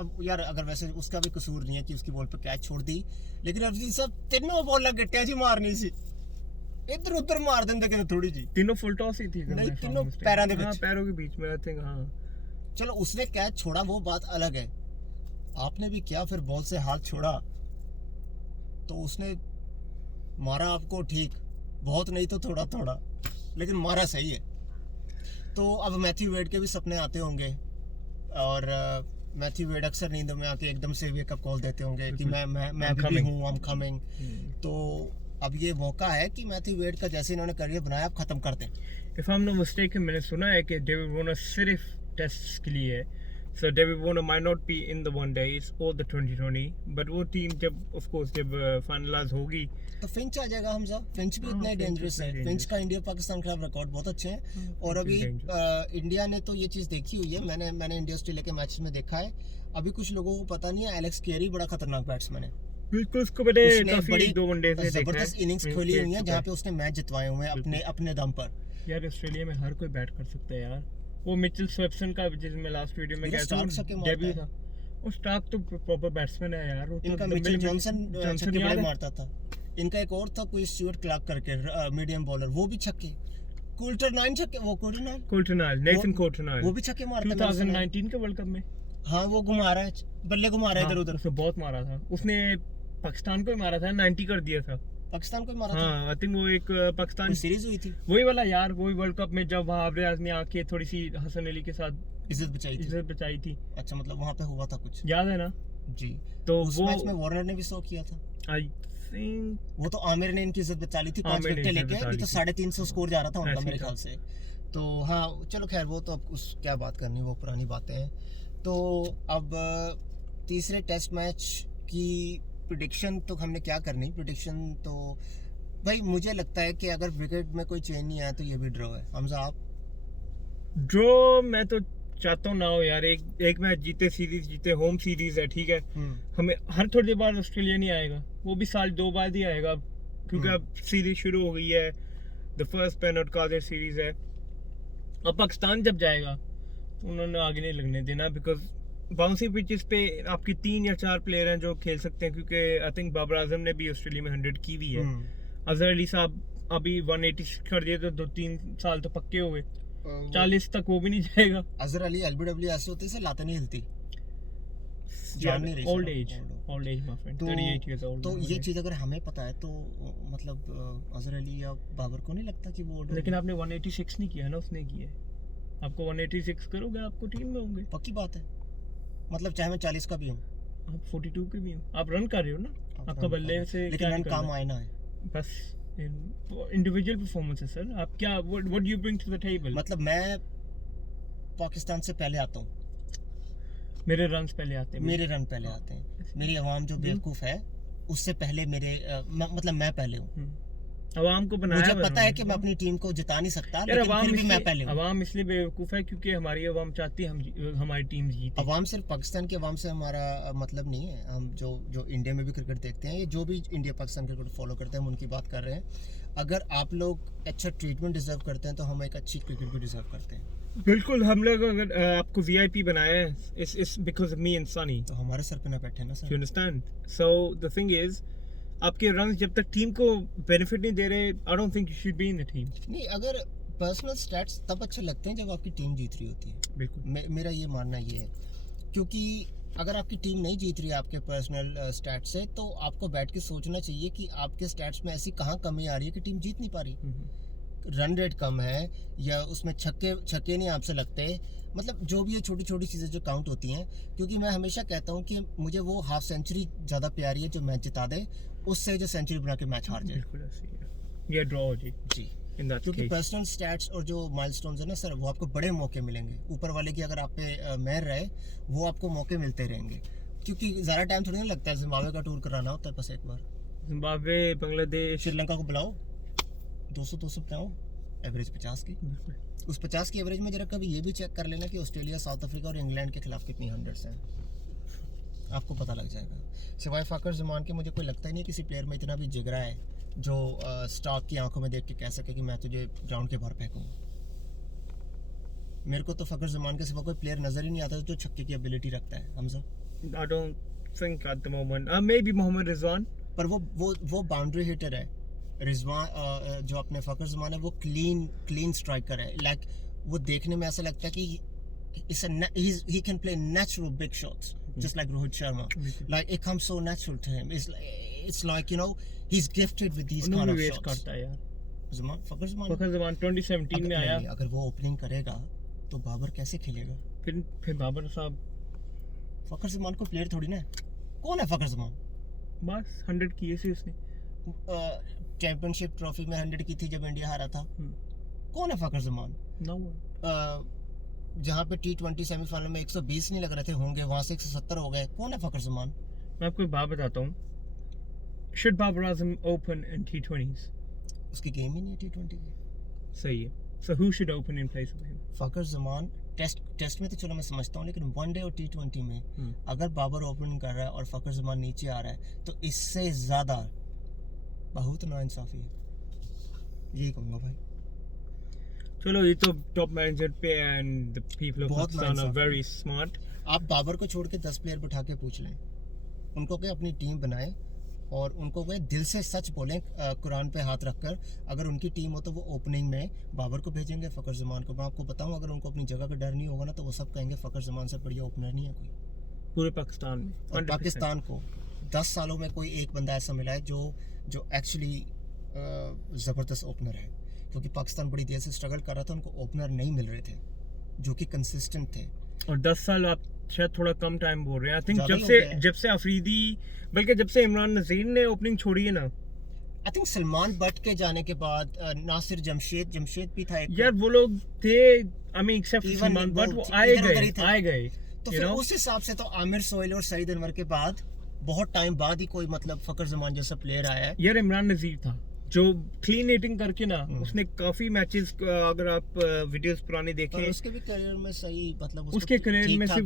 अब यार अगर वैसे उसका भी कसूर नहीं है कि उसकी बॉल पे कैच छोड़ दी, लेकिन अफरीदी साहब तीनों बॉल लग गट्टिया जी मारनी सी, इधर उधर मार देंगे कि थोड़ी जी। तीनों फुल टॉस ही थी। नहीं, तीनों पैरों के बीच, पैरों के बीच में आई थिंक। हाँ चलो उसने कैच छोड़ा वो बात अलग है, आपने भी क्या फिर बॉल से हाथ छोड़ा तो उसने मारा आपको, ठीक, बहुत नहीं तो थोड़ा थोड़ा, लेकिन मारा सही है। तो अब मैथ्यू वेड के भी सपने आते होंगे और मैथ्यू वेड अक्सर नींदों में आके एकदम से वेकअप कॉल देते होंगे कि मैं भी हूँ, आई एम कमिंग। तो अब ये मौका है कि मैथ्यू वेड का जैसे इन्होंने करियर बनाया अब खत्म कर दें। If I am not mistaken, मैंने सुना है कि डेविड वार्नर सिर्फ टेस्ट्स के लिए है, so David Warner might not be in the one days or the 2020, but वो टीम जब ऑफ कोर्स जब फाइनलाइज होगी तो फिंच आ जाएगा। हमजा फिंच भी इतना डेंजरस है। फिंच का इंडिया पाकिस्तान के खिलाफ रिकॉर्ड बहुत अच्छे हैं और अभी इंडिया ने तो ये चीज़ देखी हुई है, मैंने इंडिया ऑस्ट्रेलिया के मैचेस में देखा है। अभी कुछ लोगों को पता नहीं है, एलेक्स केरी बड़ा खतरनाक बैट्समैन है। बिल्कुल, उसको मैंने काफी 2 वनडे से देखा है, जबरदस्त इनिंग्स खोली हुई है जहाँ पे उसने मैच जितवाए हुए हैं अपने दम पर। यार ऑस्ट्रेलिया में हर कोई बैट कर सकता है यार। वो मिचेल स्वेप्सन का जिसमें लास्ट वीडियो में गया था डेब्यू था, वो स्टार्क तो प्रॉपर बैट्समैन है यार। इनका मिचेल जॉनसन छक्के बड़े मारता था। इनका एक और था कोई स्टुअर्ट क्लार्क करके मीडियम बॉलर, वो भी छक्के। कोल्टरनाइल छक्के, वो कोल्टरनाइल नेथन कोल्टरनाइल, वो भी छक्के मारता है 2019 के वर्ल्ड कप में। हाँ वो घुमा रहा है, बल्ले घुमा रहा है इधर उधर। उसने बहुत मारा था, उसने पाकिस्तान को ही मारा था, 90 कर दिया था। पाकिस्तान को मारा था। हाँ आई थिंक वो एक पाकिस्तान सीरीज हुई थी वही वाला यार, वही वर्ल्ड कप में जब वहाँ रियाज ने आके थोड़ी सी हसन अली के साथ इज्जत बचाई थी। अच्छा, मतलब वहाँ पे हुआ था कुछ, याद है ना जी? तो उस मैच में वार्नर ने भी शो किया था आई थिंक, वो तो आमिर ने इनकी इज्जत बचा ली थी 5 विकेट लेके, ये तो 350 स्कोर जा रहा था उनका मेरे ख्याल से। तो हाँ चलो खैर, वो तो अब उस क्या बात करनी, वो पुरानी बातें हैं। तो अब तीसरे टेस्ट मैच की प्रेडिक्शन तो हमने क्या करनी, प्रेडिक्शन तो भाई मुझे लगता है कि अगर विकेट में कोई चेंज नहीं आया तो ये भी ड्रॉ है। हमजा आप? ड्रॉ मैं तो चाहता हूँ ना हो यार, एक मैच जीते, सीरीज जीते, होम सीरीज है, ठीक है। हमें हर थोड़ी देर बाद ऑस्ट्रेलिया नहीं आएगा, वो भी साल 2 बाद ही आएगा क्योंकि अब सीरीज शुरू हो गई है। The first penalty card series है। अब पाकिस्तान जब जाएगा तो उन्होंने आगे नहीं लगने देना, बिकॉज बाउंसी पिचेस पे आपकी 3 या 4 प्लेयर हैं जो खेल सकते हैं, क्योंकि आई थिंक बाबर आजम ने भी ऑस्ट्रेलिया में 100 की हुई है। अजहर अली साहब अभी 180 कर दिए तो 2-3 साल तो पक्के हो गए, 40 तक वो भी नहीं जाएगा। अजहर अली एलबीडब्ल्यू ऐसे होते से लाते नहीं हिलती, old age my friend, 38 years old. तो ये चीज अगर हमें पता है तो मतलब अजहर अली या बाबर को नहीं लगता कि वो, लेकिन आपने 186 नहीं किया ना, उसने किया है। आपको 186 करोगे आपको टीम में होंगे, पक्की बात है। मतलब चाहे मैं 40 का भी हूँ, आप 42 के भी हो, आप रन कर रहे हो ना, आपका बल्ले से लेकिन रन काम आना है बस। इंडिविजुअल परफॉर्मेंस है सर, आप क्या what you bring to the table. मतलब मैं पाकिस्तान से पहले आता हूँ, मेरे रन्स पहले आते हैं, मेरे रन पहले आते हैं। मेरी आवाम जो बेवकूफ़ है उससे पहले मेरे मतलब मैं पहले हूँ। अवाम को बनाया, मुझे पता है कि मैं अपनी टीम को जिता नहीं सकता, लेकिन फिर भी मैं पहले हूँ। अवाम इसलिए बेवकूफ़ है क्योंकि हमारी अवाम चाहती है हमारी टीम जीते। अवाम सिर्फ पाकिस्तान की अवाम से हमारा मतलब नहीं है, हम जो इंडिया में भी क्रिकेट देखते हैं, ये जो भी इंडिया पाकिस्तान क्रिकेट फॉलो करते हैं हम उनकी बात कर रहे हैं। अगर आप लोग अच्छा ट्रीटमेंट डिजर्व करते हैं तो हम एक अच्छी क्रिकेट भी डिजर्व करते हैं। बिल्कुल, हम लोग अगर आपको वीआईपी बनाया है it's because of me and Sunny, तो हमारे सर पे ना बैठे ना sir, you understand. So the thing is, आपके रन जब तक टीम को बेनिफिट नहीं दे रहे, I don't think you should be in the team. नहीं, अगर पर्सनल स्टैट्स तब अच्छे लगते हैं जब आपकी टीम जीत रही होती है। बिल्कुल, मेरा ये मानना ये है, क्योंकि अगर आपकी टीम नहीं जीत रही है आपके पर्सनल स्टैट से, तो आपको बैठ के सोचना चाहिए कि आपके स्टैट्स में ऐसी कहाँ कमी आ रही है कि टीम जीत नहीं पा रही। रन रेट कम है या उसमें छक्के नहीं आपसे लगते, मतलब जो भी है छोटी छोटी चीज़ें जो काउंट होती हैं। क्योंकि मैं हमेशा कहता हूँ कि मुझे वो हाफ सेंचुरी ज़्यादा प्यारी है जो मैच जिता दे, उससे जो सेंचुरी बना के मैच हार जाए। बिल्कुल ऐसे ही है, ये ड्रॉ हो जी जी, इन दैट क्योंकि केस। पर्सनल स्टैट्स और जो माइलस्टोन्स है ना सर, वो आपको बड़े मौके मिलेंगे ऊपर वाले की, अगर आप पे मेहर रहे वो आपको मौके मिलते रहेंगे। क्योंकि ज़्यादा टाइम थोड़ी ना लगता है, जिम्बाब्वे का टूर कराना होता है बस एक बार। जिम्बाब्वे, बांग्लादेश, श्रीलंका को बुलाओ, 200 बनाओ, एवरेज 50 की। बिल्कुल। उस 50 की एवरेज में जरा कभी ये भी चेक कर लेना कि ऑस्ट्रेलिया, साउथ अफ्रीका और इंग्लैंड के खिलाफ कितनी हंड्रेड्स हैं, आपको पता लग जाएगा। सिवाय फ़ाकर ज़मान के मुझे कोई लगता ही नहीं किसी प्लेयर में इतना भी जिगरा है जो स्टार्क की आंखों में देख के कह सके कि मैं तुझे ग्राउंड के बाहर फेंकूंगा। मेरे को तो फ़खर ज़मान के सिवा कोई प्लेयर नज़र ही नहीं आता जो छक्के की एबिलिटी रखता है। Hamza, I don't think at the moment. Maybe Mohammad Rizwan. पर वो बाउंड्री हिटर है। रिजवान जो अपने फ़खर ज़मान है वो क्लीन स्ट्राइकर है। लाइक वो देखने में ऐसा लगता है कि he can play natural big shots just like Rohit Sharma. Like it comes so natural to him. It's like, you know, he's gifted with these kind of shots. करता है यार ज़मान, फ़खर ज़मान 2017 में आया। अगर वो ओपनिंग करेगा तो बाबर कैसे खेलेगा? फिर बाबर साहब, फ़खर ज़मान को प्लेयर थोड़ी ना है। कौन है फ़खर ज़मान? बस 100 किए थे उसने। चैंपियनशिप ट्रॉफी में 100 की थी जब इंडिया हारा था। कौन है फ़खर ज़मान? No one. जहाँ पे T20 सेमीफाइनल में 120 नहीं लग रहे थे होंगे, वहाँ से 170 हो गए। कौन है फ़खर ज़मान? मैं आपको एक बात बताता हूँ। Should Babar Azam open in T20s? उसकी गेम ही नहीं है T20 की। सही है। So who should open in place of him? Fakhar Zaman test में तो चलो मैं समझता हूँ, लेकिन वनडे और T20 में अगर बाबर ओपन कर रहा है और फ़खर ज़मान नीचे आ रहा है तो इससे ज़्यादा बहुत नाइंसाफ़ी है। यही कहूँगा भाई। चलो ये तो टॉप मैनेजर पे and the people of Pakistan are very smart. आप बाबर को छोड़ के 10 प्लेयर बिठा के पूछ लें, उनको क्या अपनी टीम बनाए और उनको वे दिल से सच बोलें, कुरान पे हाथ रखकर, अगर उनकी टीम हो तो वो ओपनिंग में बाबर को भेजेंगे, फ़खर ज़मान को। मैं आपको बताऊं, अगर उनको अपनी जगह का डर नहीं होगा ना तो वो सब कहेंगे फ़खर ज़मान से बढ़िया ओपनर नहीं है कोई पूरे पाकिस्तान में। और पाकिस्तान को 10 सालों में कोई एक बंदा ऐसा मिला है जो एक्चुअली ज़बरदस्त ओपनर है। क्योंकि पाकिस्तान बड़ी देर से स्ट्रगल कर रहा था, उनको ओपनर नहीं मिल रहे थे जो कि कंसिस्टेंट थे। और 10 साल आप शायद थोड़ा कम टाइम बोल रहे हैं। आई थिंक ज़्यादा ही हो गया है। जब से अफरीदी, बल्कि जब से इमरान नज़ीर ने ओपनिंग छोड़ी है ना, आई थिंक सलमान बट के जाने के बाद नासिर जमशेद भी था एक। यार वो लोग थे, I mean except Salman Butt, वो आए गए तो फिर उस हिसाब से तो आमिर सोहेल और सईद अनवर के बाद बहुत टाइम बाद ही कोई मतलब फ़खर ज़मान जैसा प्लेयर आया है। यार इमरान नज़ीर था जो क्लीन हिटिंग करके ना, उसने काफी मैचेस, अगर आप वीडियोस पुराने देखें, उसके भी करियर में सही, मतलब उसके करियर में से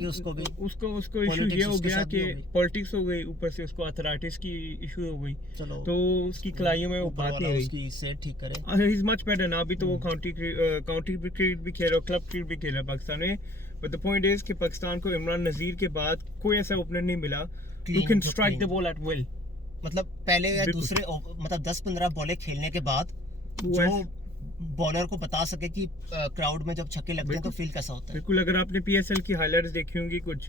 उसको इशू ये हो गया कि पॉलिटिक्स हो गई, ऊपर से उसको अथराइटिस की इशू हो गई, तो उसकी कलाइयों में वो बात नहीं रही। उसकी सेहत ठीक करे, ही इज मच बेटर ना। अभी तो वो काउंटी क्रिकेट भी खेल रहा है, क्लब क्रिकेट भी खेल रहा है पाकिस्तान में। बट द पॉइंट इज कि पाकिस्तान को इमरान नज़ीर के बाद कोई ऐसा ओपनर नहीं मिला who can strike the ball at will। मतलब पहले या दूसरे मतलब 10-15 बॉलें खेलने के बाद जो बॉलर को बता सके कि क्राउड में जब छक्के लगते हैं तो फील कैसा होता है। बिल्कुल, अगर आपने पीएसएल की हाइलाइट्स देखी होंगी कुछ,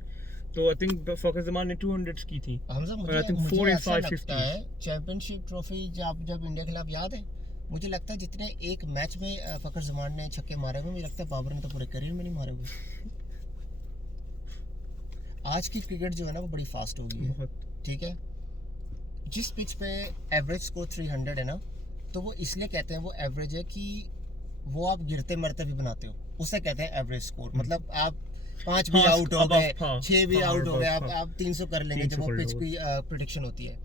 तो आई थिंक फ़खर ज़मान ने 200 की थी। मुझे ऐसा लगता है चैंपियनशिप ट्रॉफी जब इंडिया के खिलाफ, याद है, मुझे लगता है जितने एक मैच में फ़खर ज़मान ने छक्के मारे हुए, मुझे लगता है बाबर ने तो पूरे करियर में नहीं मारे हुए। आज की क्रिकेट जो है ना वो बड़ी फास्ट हो गई है, ठीक है। जिस पिच पे एवरेज स्कोर 300 है ना, तो वो इसलिए कहते हैं वो एवरेज है कि वो आप गिरते मरते भी बनाते हो, उसे कहते हैं एवरेज स्कोर। मतलब आप 5 भी आउट हो गए, 6 भी आउट हो गए, आप 300 कर लेंगे जब वो पिच की प्रेडिक्शन होती है।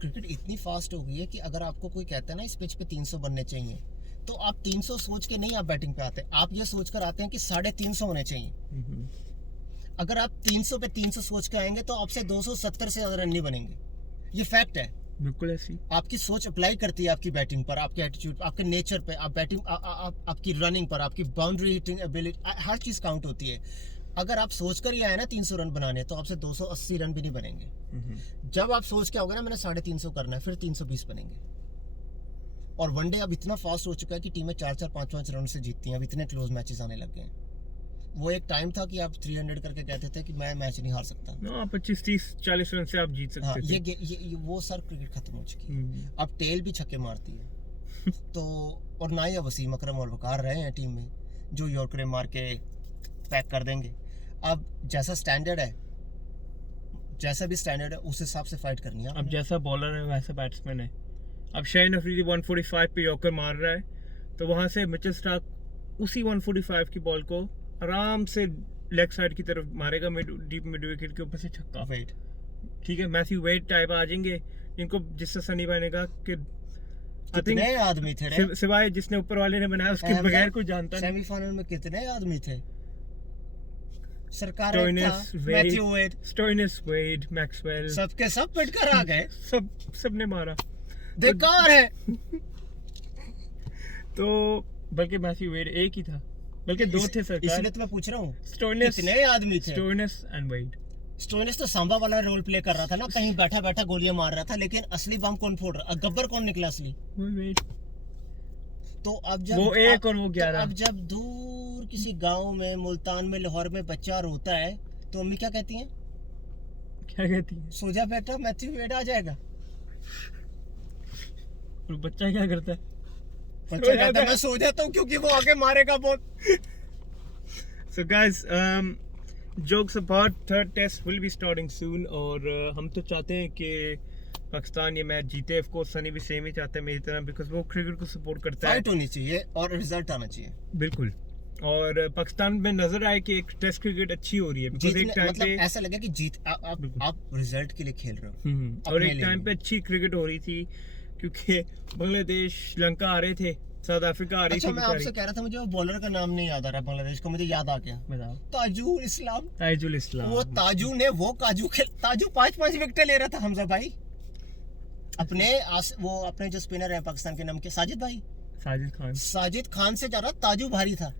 क्रिकेट इतनी फास्ट हो गई है कि अगर आपको कोई कहता है ना इस पिच पे 300 बनने चाहिए, तो आप 300 सोच के नहीं आप बैटिंग पे आते, आप ये सोच कर आते हैं कि 350 होने चाहिए। अगर आप 300 पे 300 सोच के आएंगे तो आपसे 270 से ज्यादा रन नहीं बनेंगे, ये फैक्ट है। बिल्कुल ऐसी आपकी सोच अप्लाई करती है आपकी बैटिंग पर, आपके एटीट्यूड, आपके नेचर पे, आप बैटिंग आपकी रनिंग पर, आपकी बाउंड्री हिटिंग एबिलिटी, हर चीज काउंट होती है। अगर आप सोच कर ही आए ना 300 रन बनाने, तो आपसे 280 रन भी नहीं बनेंगे। जब आप सोच के आओगे ना मैंने 350 करना है, फिर 320 बनेंगे। और वनडे अब इतना फास्ट हो चुका है कि टीमें 4-4, 5-5 रन से जीतती हैं। अब इतने क्लोज मैचेस आने लग गए हैं। वो एक टाइम था कि आप 300 करके कहते थे कि मैं मैच नहीं हार सकता। 25, 30, 40 रन से आप जीत सकते थे। ये वो सर क्रिकेट खत्म हो चुकी है। अब टेल भी छक्के मारती है। तो और ना ही अब वसीम अकरम और वकार रहे हैं टीम में जो यॉर्कर मार के पैक कर देंगे। अब जैसा स्टैंडर्ड है, जैसा भी स्टैंडर्ड है उस हिसाब से फाइट करनी है अब जैसा बॉलर है वैसा बैट्समैन है। अब शाहीन अफरीदी 145 पे यॉर्कर मार रहा है, तो वहां से मिचेल स्टार्क उसी 145 की बॉल को आराम से लेग साइड की तरफ मारेगा, डीप मिड विकेट के ऊपर से छक्का। वेट ठीक है, मैथ्यू वेड टाइप आ जाएंगे जिनको, जिससे सनी भाई ने कहा कि कितने आदमी थे रे? सिवाय जिसने ऊपर वाले ने बनाया उसके बगैर कोई जानता नहीं। सेमीफाइनल में कितने आदमी थे? सरकार स्टोइनिस, मैथ्यू वेड, स्टोइनिस, वेड, मैक्सवेल, सबके सब पिट कर आ गए। सबने मारा, बेकार है। तो बल्कि मैथ्यू वेड एक ही था, बल्कि दो थे सरकार। इसलिए तो मैं पूछ रहा हूँ स्टोइनिस, कितने आदमी थे? Stoinis and Wade. स्टोइनिस तो सांबा वाला रोल प्ले कर रहा था ना, कहीं बैठा बैठा गोलियां मार रहा था, लेकिन असली बम कौन फोड़ रहा? गब्बर कौन निकला असली? वेड। तो अब जब वो एक और वो 11। तो अब जब दूर किसी गांव में, मुल्तान में, लाहौर में बच्चा रोता है तो अम्मी क्या कहती हैं? क्या कहती है? सो जा बेटा, मैथ्यू वेड आ जाएगा। और बच्चा क्या करता है? बच्चा कहता है मैं सो जाता हूँ क्योंकि वो आगे मारेगा बहुत। So guys, jokes apart, third test will be starting soon, और हम तो चाहते हैं कि पाकिस्तान ये मैच जीते। ऑफ कोर्स सनी भी सेम ही चाहता है मेरी तरह, बिकॉज वो क्रिकेट को सपोर्ट करता है। फाइट होनी चाहिए और रिजल्ट आना चाहिए। बिल्कुल, और पाकिस्तान में नजर आए कि एक टेस्ट क्रिकेट अच्छी हो रही है, बिकॉज एक टाइम मतलब पे ऐसा लगा कि जीत आप रिजल्ट के लिए खेल रहे हो। और एक टाइम पे अच्छी क्रिकेट हो रही थी, क्योंकि बांग्लादेश, श्रीलंका आ रहे थे, साउथ अफ्रीका आ रही थी। मैं आपसे कह रहा था, मुझे वो बॉलर का नाम नहीं याद आ रहा बांग्लादेश का, मुझे याद आ गया। बताओ। ताजुल इस्लाम। ताजुल इस्लाम। वो ताजू ने वो ताजू 5-5 विकेट ले रहा था हमजा भाई। वो अपने जो स्पिनर है पाकिस्तान के नाम के साजिद खान से ज्यादा ताजू भारी था।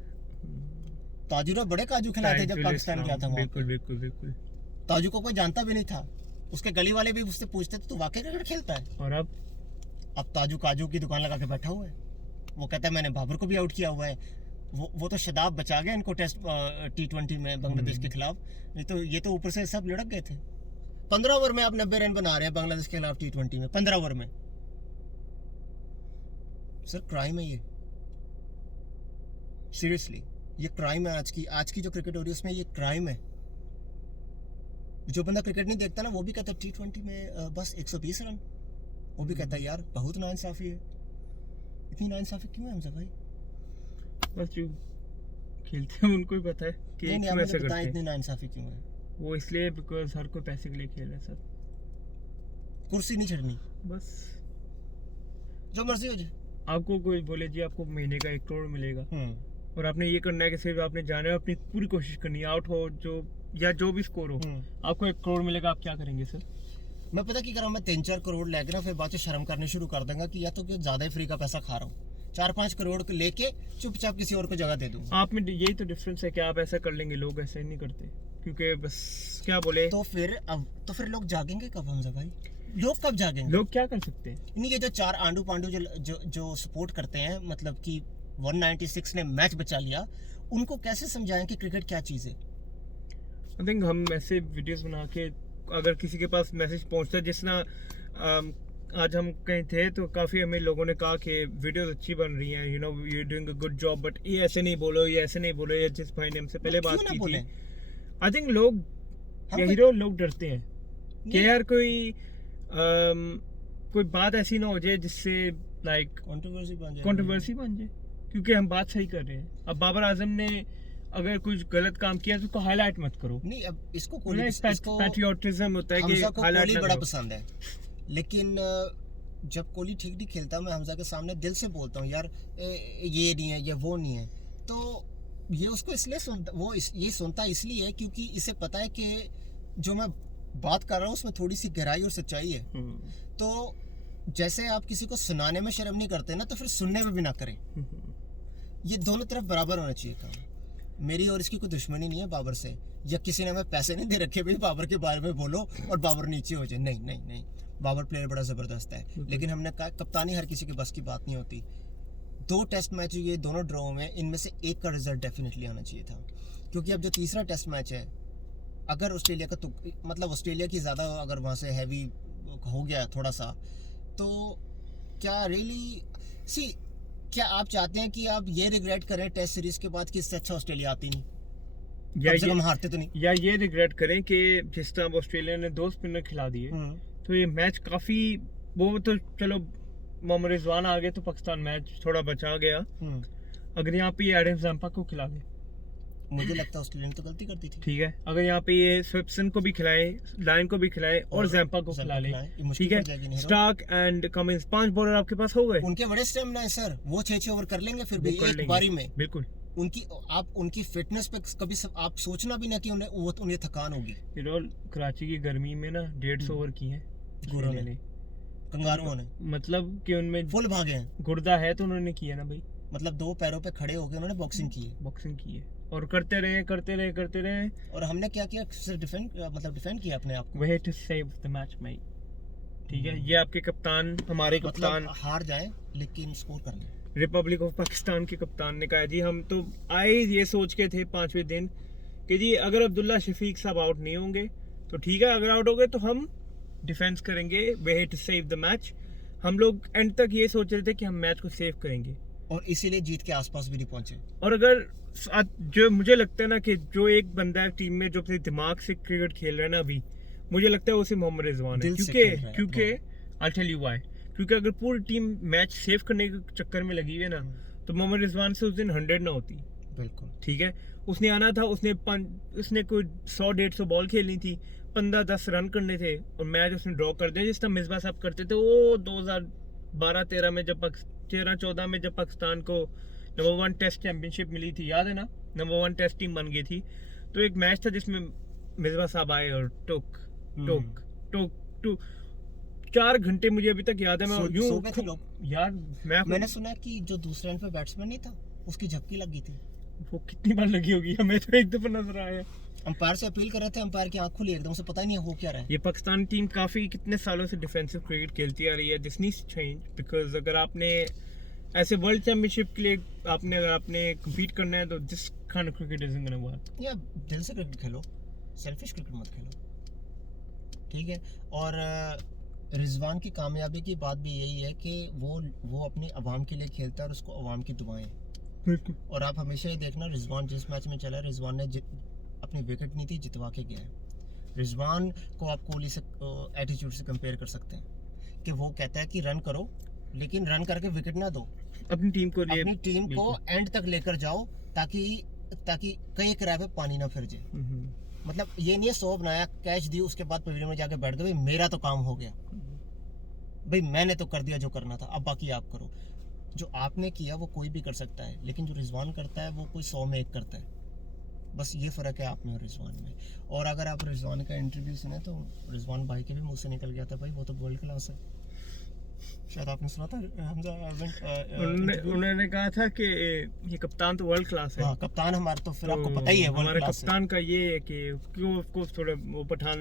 ताजू ने बड़े काजू खिलाए थे जब पाकिस्तान गया था। बिल्कुल। ताजू को कोई जानता भी नहीं था, उसके गली वाले भी उससे पूछते थे तू वाकई क्रिकेट खेलता है? और अब ताजू काजू की दुकान लगा के बैठा हुआ है। वो कहता है मैंने बाबर को भी आउट किया हुआ है। वो तो शदाब बचा गया इनको टेस्ट T20 में बांग्लादेश के खिलाफ, नहीं तो ये तो ऊपर से सब लुढ़क गए थे। 15 ओवर में आप 90 रन बना रहे हैं बांग्लादेश के खिलाफ T20 में, 15 ओवर में। सर क्राइम है ये, सीरियसली ये क्राइम है। आज की जो क्रिकेट हो रही है उसमें ये क्राइम है। जो बंदा क्रिकेट नहीं देखता ना, वो भी कहता है T20 में बस 120 रन, वो भी कहता है यार बहुत नाइंसाफी है। इतनी नाइंसाफी क्यों है हमसे भाई? बस जो खेलते हैं उनको ही पता है कि नहीं, क्यों ऐसा करते हैं। इतनी नाइंसाफी क्यों है? वो इसलिए बिकॉज हर कोई पैसे के लिए खेल रहा है सर। कुर्सी नहीं छड़नी, बस जो मर्जी हो जाए। आपको कोई बोले जी आपको महीने का 1 करोड़ मिलेगा, और आपने ये करना है कि सिर्फ आपने जाना है, अपनी पूरी कोशिश करनी है, आउट हो जो भी स्कोर हो, आपको 1 करोड़ मिलेगा, आप क्या करेंगे सर? मैं पता क्या करूँ, मैं 3-4 करोड़ लेके ना फिर बाद में शर्म करनी शुरू कर दूंगा कि या तो कि ज्यादा ही फ्री का पैसा खा रहा हूँ। 4-5 करोड़ को लेके चुपचाप किसी और को जगह दे दूंगा। आप में यही तो डिफरेंस है कि आप ऐसा कर लेंगे, लोग ऐसे नहीं करते, क्योंकि बस क्या बोले। तो फिर लोग जागेंगे कब हमजा भाई? लोग कब जागेंगे? लोग क्या कर सकते हैं? नहीं, ये जो 4 आंडू पांडू जो सपोर्ट करते हैं, मतलब कि 196 ने मैच बचा लिया, उनको कैसे समझाएं कि क्रिकेट क्या चीज है? आई थिंक हम ऐसे वीडियोस बना के, अगर किसी के पास मैसेज पहुंचता है, जिसना आज हम कहीं थे तो काफ़ी हमें लोगों ने कहा कि वीडियोस अच्छी बन रही हैं, you know you doing a good job, but ये ऐसे नहीं बोलो, ये ऐसे नहीं बोलो। ये जिस भाई ने हमसे पहले बात की थी, आई थिंक लोग लोग डरते हैं कि यार कोई बात ऐसी ना हो जाए जिससे लाइक कंट्रोवर्सी बन जाए, क्योंकि हम बात सही कर रहे हैं। अब बाबर आजम ने अगर कुछ गलत काम किया तो उसको हाईलाइट मत करो। नहीं, अब इसको पैट्रियोटिज्म होता है कि हाईलाइट बड़ा पसंद है, लेकिन जब कोहली ठीक नहीं खेलता, मैं हमजा के सामने दिल से बोलता हूँ यार ये नहीं है, ये वो नहीं है, तो ये उसको इसलिए ये सुनता इसलिए है क्योंकि इसे पता है कि जो मैं बात कर रहा हूँ उसमें थोड़ी सी गहराई और सच्चाई है। तो जैसे आप किसी को सुनाने में शर्म नहीं करते ना, तो फिर सुनने में भी ना करें। ये दोनों तरफ बराबर होना चाहिए काम। मेरी और इसकी कोई दुश्मनी नहीं है बाबर से, या किसी ने हमें पैसे नहीं दे रखे भाई बाबर के बारे में बोलो और बाबर नीचे हो जाए। नहीं नहीं नहीं, बाबर प्लेयर बड़ा ज़बरदस्त है, लेकिन हमने कहा कप्तानी हर किसी के बस की बात नहीं होती। 2 टेस्ट मैच ये दोनों ड्रॉ में, इनमें से एक का रिजल्ट डेफिनेटली आना चाहिए था, क्योंकि अब जो तीसरा टेस्ट मैच है, अगर ऑस्ट्रेलिया का मतलब ऑस्ट्रेलिया की ज़्यादा अगर वहाँ से हैवी हो गया थोड़ा सा, तो क्या रियली सी क्या आप चाहते हैं कि आप ये रिग्रेट करें टेस्ट सीरीज के बाद कि इससे अच्छा ऑस्ट्रेलिया आती नहीं, कम से कम हारते तो नहीं? या ये रिग्रेट करें कि जिस तरह ऑस्ट्रेलिया ने 2 स्पिनर खिला दिए, तो ये मैच काफी, वो तो चलो मोहम्मद रिजवान आ गए तो पाकिस्तान मैच थोड़ा बचा गया। अगर यहाँ पे ये एडम जैम्पा को खिला दे, मुझे लगता है ऑस्ट्रेलिया ने तो गलती कर दी थी। ठीक है, अगर यहाँ पे ये स्विप्सन को भी खिलाए, लाइन को भी खिलाए और जैम्पा को खिला ले, ठीक है, स्टार्क एंड कमिंस 5 बॉलर आपके पास हो गए। उनके बड़े स्टेमिना है सर, वो 6 ओवर कर लेंगे फिर भी एक बारी में। बिल्कुल। उनकी फिटनेस पे कभी आप सोचना भी ना कि उन्हें थकान होगी। कराची की गर्मी में ना 150 ओवर की है कंगारुओं ने, मतलब कि उनमें फुल भागे हैं। गुर्दा है तो उन्होंने किया ना भाई, मतलब 2 पैरों पे खड़े होकर उन्होंने बॉक्सिंग की है और करते रहे। और हमने क्या किया, सिर्फ डिफेंड किया अपने आप को। Way to save the match mate, ठीक है। ये आपके कप्तान, हमारे कप्तान हार जाए लेकिन स्कोर कर ले। रिपब्लिक ऑफ पाकिस्तान के कप्तान ने कहा जी हम तो आए ये सोच के थे 5वें दिन कि जी अगर अब्दुल्ला शफीक साहब आउट नहीं होंगे तो ठीक है, अगर आउट हो गए तो हम डिफेंस करेंगे, way to save the match. हम लोग एंड तक ये सोच रहे थे कि हम मैच को सेव करेंगे और इसीलिए जीत के आसपास भी नहीं पहुंचे। और अगर जो मुझे लगता है ना कि जो एक बंदा है टीम में जो अपने दिमाग से क्रिकेट खेल रहा है ना अभी, मुझे लगता है उसे मोहम्मद रिजवान है। क्योंकि आई टेल यू व्हाई, क्योंकि अगर पूरी टीम मैच सेव करने के चक्कर में लगी हुई है ना, तो मोहम्मद रिजवान से उस दिन 100 ना होती। बिल्कुल ठीक है, उसने आना था, उसने कोई 100-150 बॉल खेलनी थी, 15-10 रन करने थे और मैच उसने ड्रॉ कर दिया, जिस तरह मिसबा साहब करते थे वो 2012-13 में जब 13-14 में जब पाकिस्तान को नंबर 1 टेस्ट चैंपियनशिप मिली थी, याद है ना, नंबर 1 टेस्ट टीम बन गई थी। तो एक मैच था जिसमें मिसबा साहब आए और टोक 4 घंटे मुझे अभी तक याद है। मैं यार मैंने सुना कि जो दूसरे एंड पे बैट्समैन नहीं था उसकी झपकी लग गई थी। वो कितनी बार लगी होगी, हमें तो एक दफा नजर आया। अंपायर से अपील कर रहे थे, अंपायर की आंख खुली एकदम से, पता ही नहीं हो क्या रहा है। ये पाकिस्तान टीम काफी कितने सालों से डिफेंसिव क्रिकेट खेलती आ रही है। दिस नीड्स चेंज बिकॉज अगर आपने ऐसे वर्ल्ड चैंपियनशिप के लिए अगर आपने कम्पीट करना है तो this kind of cricket isn't gonna work. या दिल से क्रिकेट खेलो, सेल्फिश क्रिकेट मत खेलो, ठीक है। और रिजवान की कामयाबी की बात भी यही है कि वो अपनी आवाम के लिए खेलता है और उसको आवाम की दुआएं। और आप हमेशा ये देखना, रिजवान जिस मैच में चला, रिजवान ने अपनी विकेट नहीं थी जितवा के गया है। रिजवान को आप कोहली से एटीट्यूड से कंपेयर कर सकते हैं कि वो कहता है कि रन करो लेकिन रन करके विकेट ना दो, अपनी टीम को एंड तक लेकर जाओ ताकि कई किराए पे पानी ना फिर जाए। मतलब ये नहीं है 100 बनाया, कैच दी, उसके बाद पवेलियन में जाके बैठ गए, भाई मेरा तो काम हो गया, भाई मैंने तो कर दिया जो करना था, अब बाकी आप करो। जो आपने किया वो कोई भी कर सकता है, लेकिन जो रिजवान करता है वो कोई 100 में 1 करता है। बस ये फ़र्क है आप में और रिजवान में। और अगर आप रिजवान का इंटरव्यू सुने तो रिजवान भाई के भी मुंह से निकल गया था, भाई वो तो वर्ल्ड क्लास है। शायद आपने सुना था उन्होंने कहा था कि ये कप्तान तो वर्ल्ड क्लास है। हाँ, कप्तान हमारा तो फिर आपको पता ही है वर्ल्ड क्लास है। कप्तान का ये है कि क्यों उसको थोड़ा वो पठान,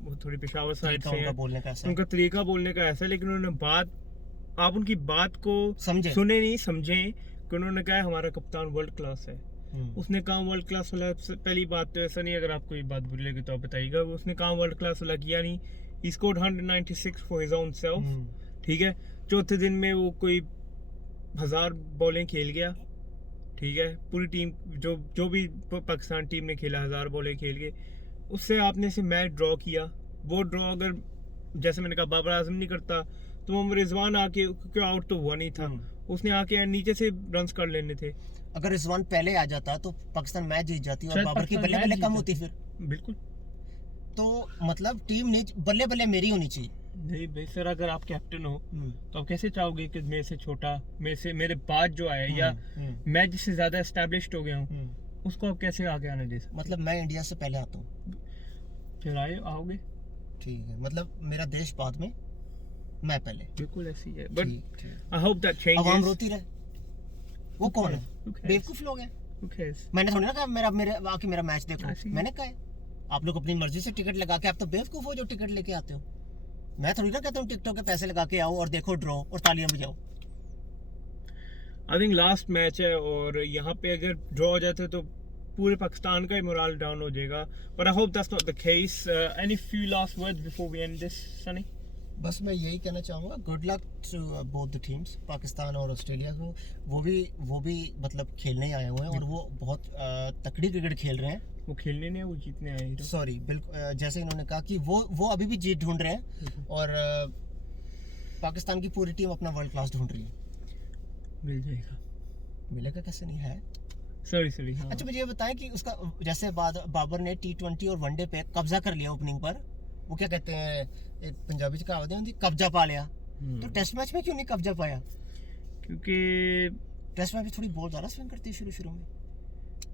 वो थोड़ी पेशावर साइड से है, उनका तरीका बोलने का ऐसा, लेकिन उन्होंने आप उनकी बात को सुने नहीं समझे कि उन्होंने कहा हमारा कप्तान वर्ल्ड क्लास है। उसने कहा वर्ल्ड क्लास वाला, पहली बात तो ऐसा नहीं, अगर आपको ये बात बुरी लगे तो आप बताइएगा, उसने कहा वर्ल्ड क्लास वाला किया नहीं। He scored 196 for his own self, ठीक है। चौथे दिन में वो कोई 1000 बॉलें खेल गया, ठीक है। पूरी टीम जो भी पाकिस्तान टीम ने खेला 1000 बॉलें खेल के, उससे आपने से मैच ड्रॉ किया। वो ड्रॉ अगर जैसे मैंने कहा बाबर आजम नहीं करता तो मोहम्मद रिजवान आके, क्योंकि आउट तो हुआ नहीं था, उसने आके नीचे से रन्स कर लेने थे। अगर रिजवान पहले आ जाता तो पाकिस्तान मैच जीत जाती और बाबर की बल्ले बल्ले कम होती फिर। बिल्कुल। तो मतलब टीम ने बल्ले बल्ले मेरी होनी चाहिए। नहीं भाई सर, अगर आप कैप्टन हो तो आप कैसे चाहोगे कि मेरे से छोटा, मेरे बाद जो आया या मैं जिससे ज्यादा एस्टैब्लिश्ड हो गया हूँ उसको आप कैसे आगे आने दे सकते? मतलब मैं इंडिया से पहले आता हूँ, फिर आओगे, ठीक है। मतलब मेरा देश बाद में, मैं पहले। बिल्कुल ऐसी है, but I hope that changes. आवाम रोती रहे, वो कौन है? बेवकूफ लोग हैं। मैंने थोड़ी ना कहा मेरा मैच देखो, मैंने कहा आप लोग अपनी मर्जी से टिकट लगा के, आप तो बेवकूफ हो जो टिकट लेके आते हो। मैं थोड़ी ना कहता हूँ टिकटों के पैसे लगा के आओ और देखो ड्रॉ और तालियां बजाओ। आई थिंक लास्ट मैच है और यहाँ पे अगर ड्रॉ हो जाते तो पूरे पाकिस्तान का ही मोरल डाउन हो जाएगा, but I hope that's not the case. Any few last words before we end this, sunny? बस मैं यही कहना चाहूँगा, good luck to both the teams, Pakistan और ऑस्ट्रेलिया को। वो भी मतलब खेलने आए हुए हैं और वो बहुत तकड़ी क्रिकेट खेल रहे हैं। वो खेलने नहीं, वो जीतने आए हैं। सॉरी, बिल्कुल जैसे इन्होंने कहा कि वो अभी भी जीत ढूंढ रहे हैं और पाकिस्तान की पूरी टीम अपना वर्ल्ड क्लास ढूंढ रही है। मिल जाएगा, मिलेगा कैसे नहीं है। सॉरी हाँ। अच्छा मुझे ये बताएं कि उसका जैसे बाबर ने T20 और वनडे पे कब्जा कर लिया ओपनिंग पर, वो क्या कहते हैं, एक पंजाबी कहावत है, कब्जा पा लिया, तो टेस्ट मैच में क्यों नहीं कब्जा पाया? क्योंकि टेस्ट मैच में थोड़ी बहुत ज़्यादा स्विंग करती है शुरू में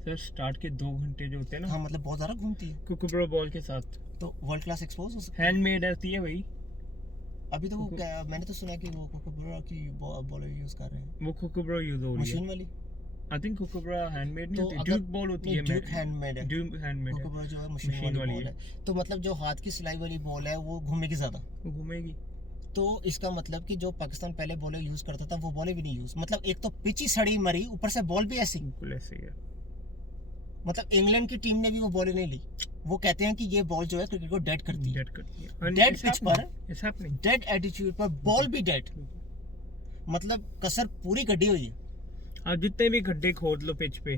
सर, स्टार्ट के 2 घंटे जो होते हैं ना, हाँ मतलब बहुत ज़्यादा घूमती है, कुकुब्रो बॉल के साथ तो वर्ल्ड क्लास एक्सपोज हो सकता है। हैंडमेड आती है भाई। अभी तो वो मैंने तो सुना कि वो कुकुब्रा की बॉल यूज़ कर रहे हैं, वो कुकुब्रो यूज हो रही है मशीन वाली। आई थिंक कुकुब्रा हैंडमेड नहीं तो होती, अगर ड्यूक बॉल होती है। ड्यूक हैंडमेड है, ड्यूक हैंडमेड है, कुकुब्रा जो है मशीन वाली बॉल है। तो मतलब जो हाथ की सिलाई वाली बॉल है वो घूमेगी ज़्यादा, वो घूमेगी। तो इसका मतलब कि जो पाकिस्तान पहले बॉलें यूज़ करता था वो बॉलें भी नहीं यूज़, मतलब एक तो पिच ही सड़ी मरी, ऊपर से बॉल भी ऐसी। बिल्कुल ऐसे ही है। मतलब इंग्लैंड की टीम ने भी वो बॉलें नहीं ली। वो कहते हैं कि ये बॉल जो है क्रिकेट को डेड करती है, डेड करती है, डेड पिच पर, डेड एटीट्यूड पर, बॉल भी डेड, मतलब कसर पूरी कटी हुई है। आप जितने भी गड्ढे खोद लो पिच पे,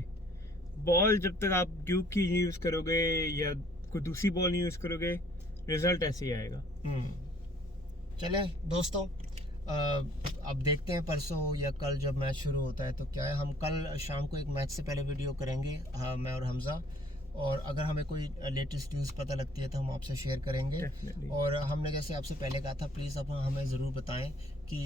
बॉल जब तक आप ड्यूक की यूज करोगे या कोई दूसरी बॉल नहीं यूज करोगे, रिजल्ट ऐसे ही आएगा। चले दोस्तों, अब देखते हैं परसों या कल जब मैच शुरू होता है तो क्या है। हम कल शाम को एक मैच से पहले वीडियो करेंगे, हाँ मैं और हमजा, और अगर हमें कोई लेटेस्ट न्यूज़ पता लगती है तो हम आपसे शेयर करेंगे। Definitely. और हमने जैसे आपसे पहले कहा था, प्लीज़ आप हमें ज़रूर बताएं कि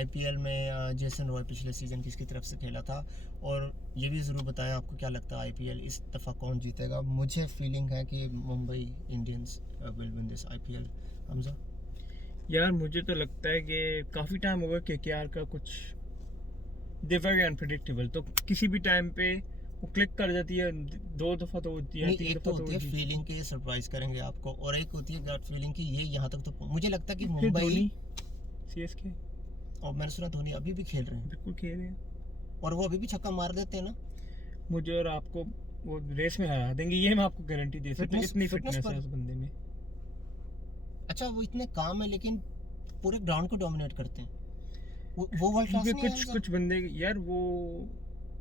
IPL में जेसन रॉय पिछले सीज़न किसकी तरफ से खेला था, और ये भी ज़रूर बताएं आपको क्या लगता है IPL इस दफ़ा कौन जीतेगा। मुझे फीलिंग है कि Mumbai Indians will win this IPL। Hamza यार मुझे तो लगता है कि काफ़ी टाइम होगा KKR का कुछ दे वेरी अनप्रेडिक्टेबल, तो किसी भी टाइम पे वो क्लिक कर जाती है। 2 दफ़ा तो होती है, 3 एक तो दफ़ा होती है फीलिंग के सरप्राइज करेंगे आपको, और एक होती है गट फीलिंग की ये यहाँ तक तो मुझे लगता है कि मुंबई CSK, और मैंने सुना धोनी अभी भी खेल रहे हैं, बिल्कुल खेल रहे हैं, और वो अभी भी छक्का मार देते हैं ना। मुझे और आपको वो रेस में हरा देंगे, ये मैं आपको गारंटी दे सकता हूँ। इतनी फिटनेस है उस बंदे में। अच्छा वो इतने काम है लेकिन पूरे ग्राउंड को डोमिनेट करते हैं, वो वर्ल्ड क्लास नहीं है कुछ बंदे यार, वो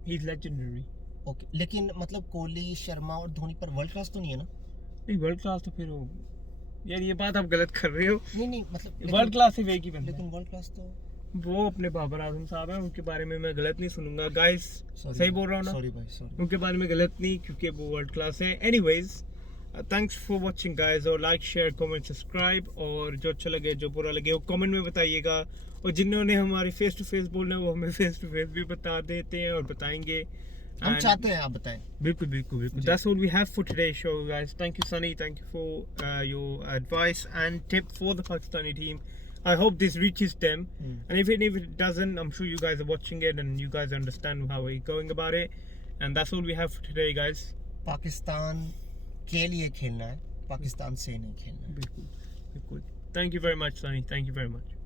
ही इज लेजेंडरी। ओके, लेकिन मतलब कोहली, शर्मा और धोनी पर वर्ल्ड क्लास तो नहीं है ना। नहीं, वर्ल्ड क्लास तो फिर वो, यार ये बात आप गलत कर रहे हो। नहीं मतलब वर्ल्ड क्लास सिर्फ एक ही बंदा है, लेकिन वर्ल्ड क्लास तो वो अपने बाबर आजम साहब हैं, उनके बारे में मैं गलत नहीं सुनूंगा गाइस। सही बोल रहा हूँ ना? सॉरी भाई, सॉरी। उनके बारे में गलत नहीं, क्योंकि वो वर्ल्ड क्लास है। Anyways, thanks for watching guys, और लाइक शेयर कमेंट सब्सक्राइब, और जो अच्छा लगे जो बुरा लगे वो कमेंट में बताइएगा, और जिन्होंने हमारी फेस टू फेस बोलना है वो हमें फेस टू फेस भी बता देते हैं और बताएंगे। हम चाहते हैं आप बताएं। बिल्कुल बिल्कुल बिल्कुल। That's all we have for today's show, guys. Thank you, Sunny. Thank you for your advice and tip for the Pakistani team. I hope this reaches them. And if it doesn't, I'm sure you guys are watching it and you guys understand how we're going about it. And that's all we have for today, guys. Pakistan के लिए खेलना है, पाकिस्तान से नहीं खेलना है। बिल्कुल बिल्कुल। Thank you very much, Sunny. Thank you very much.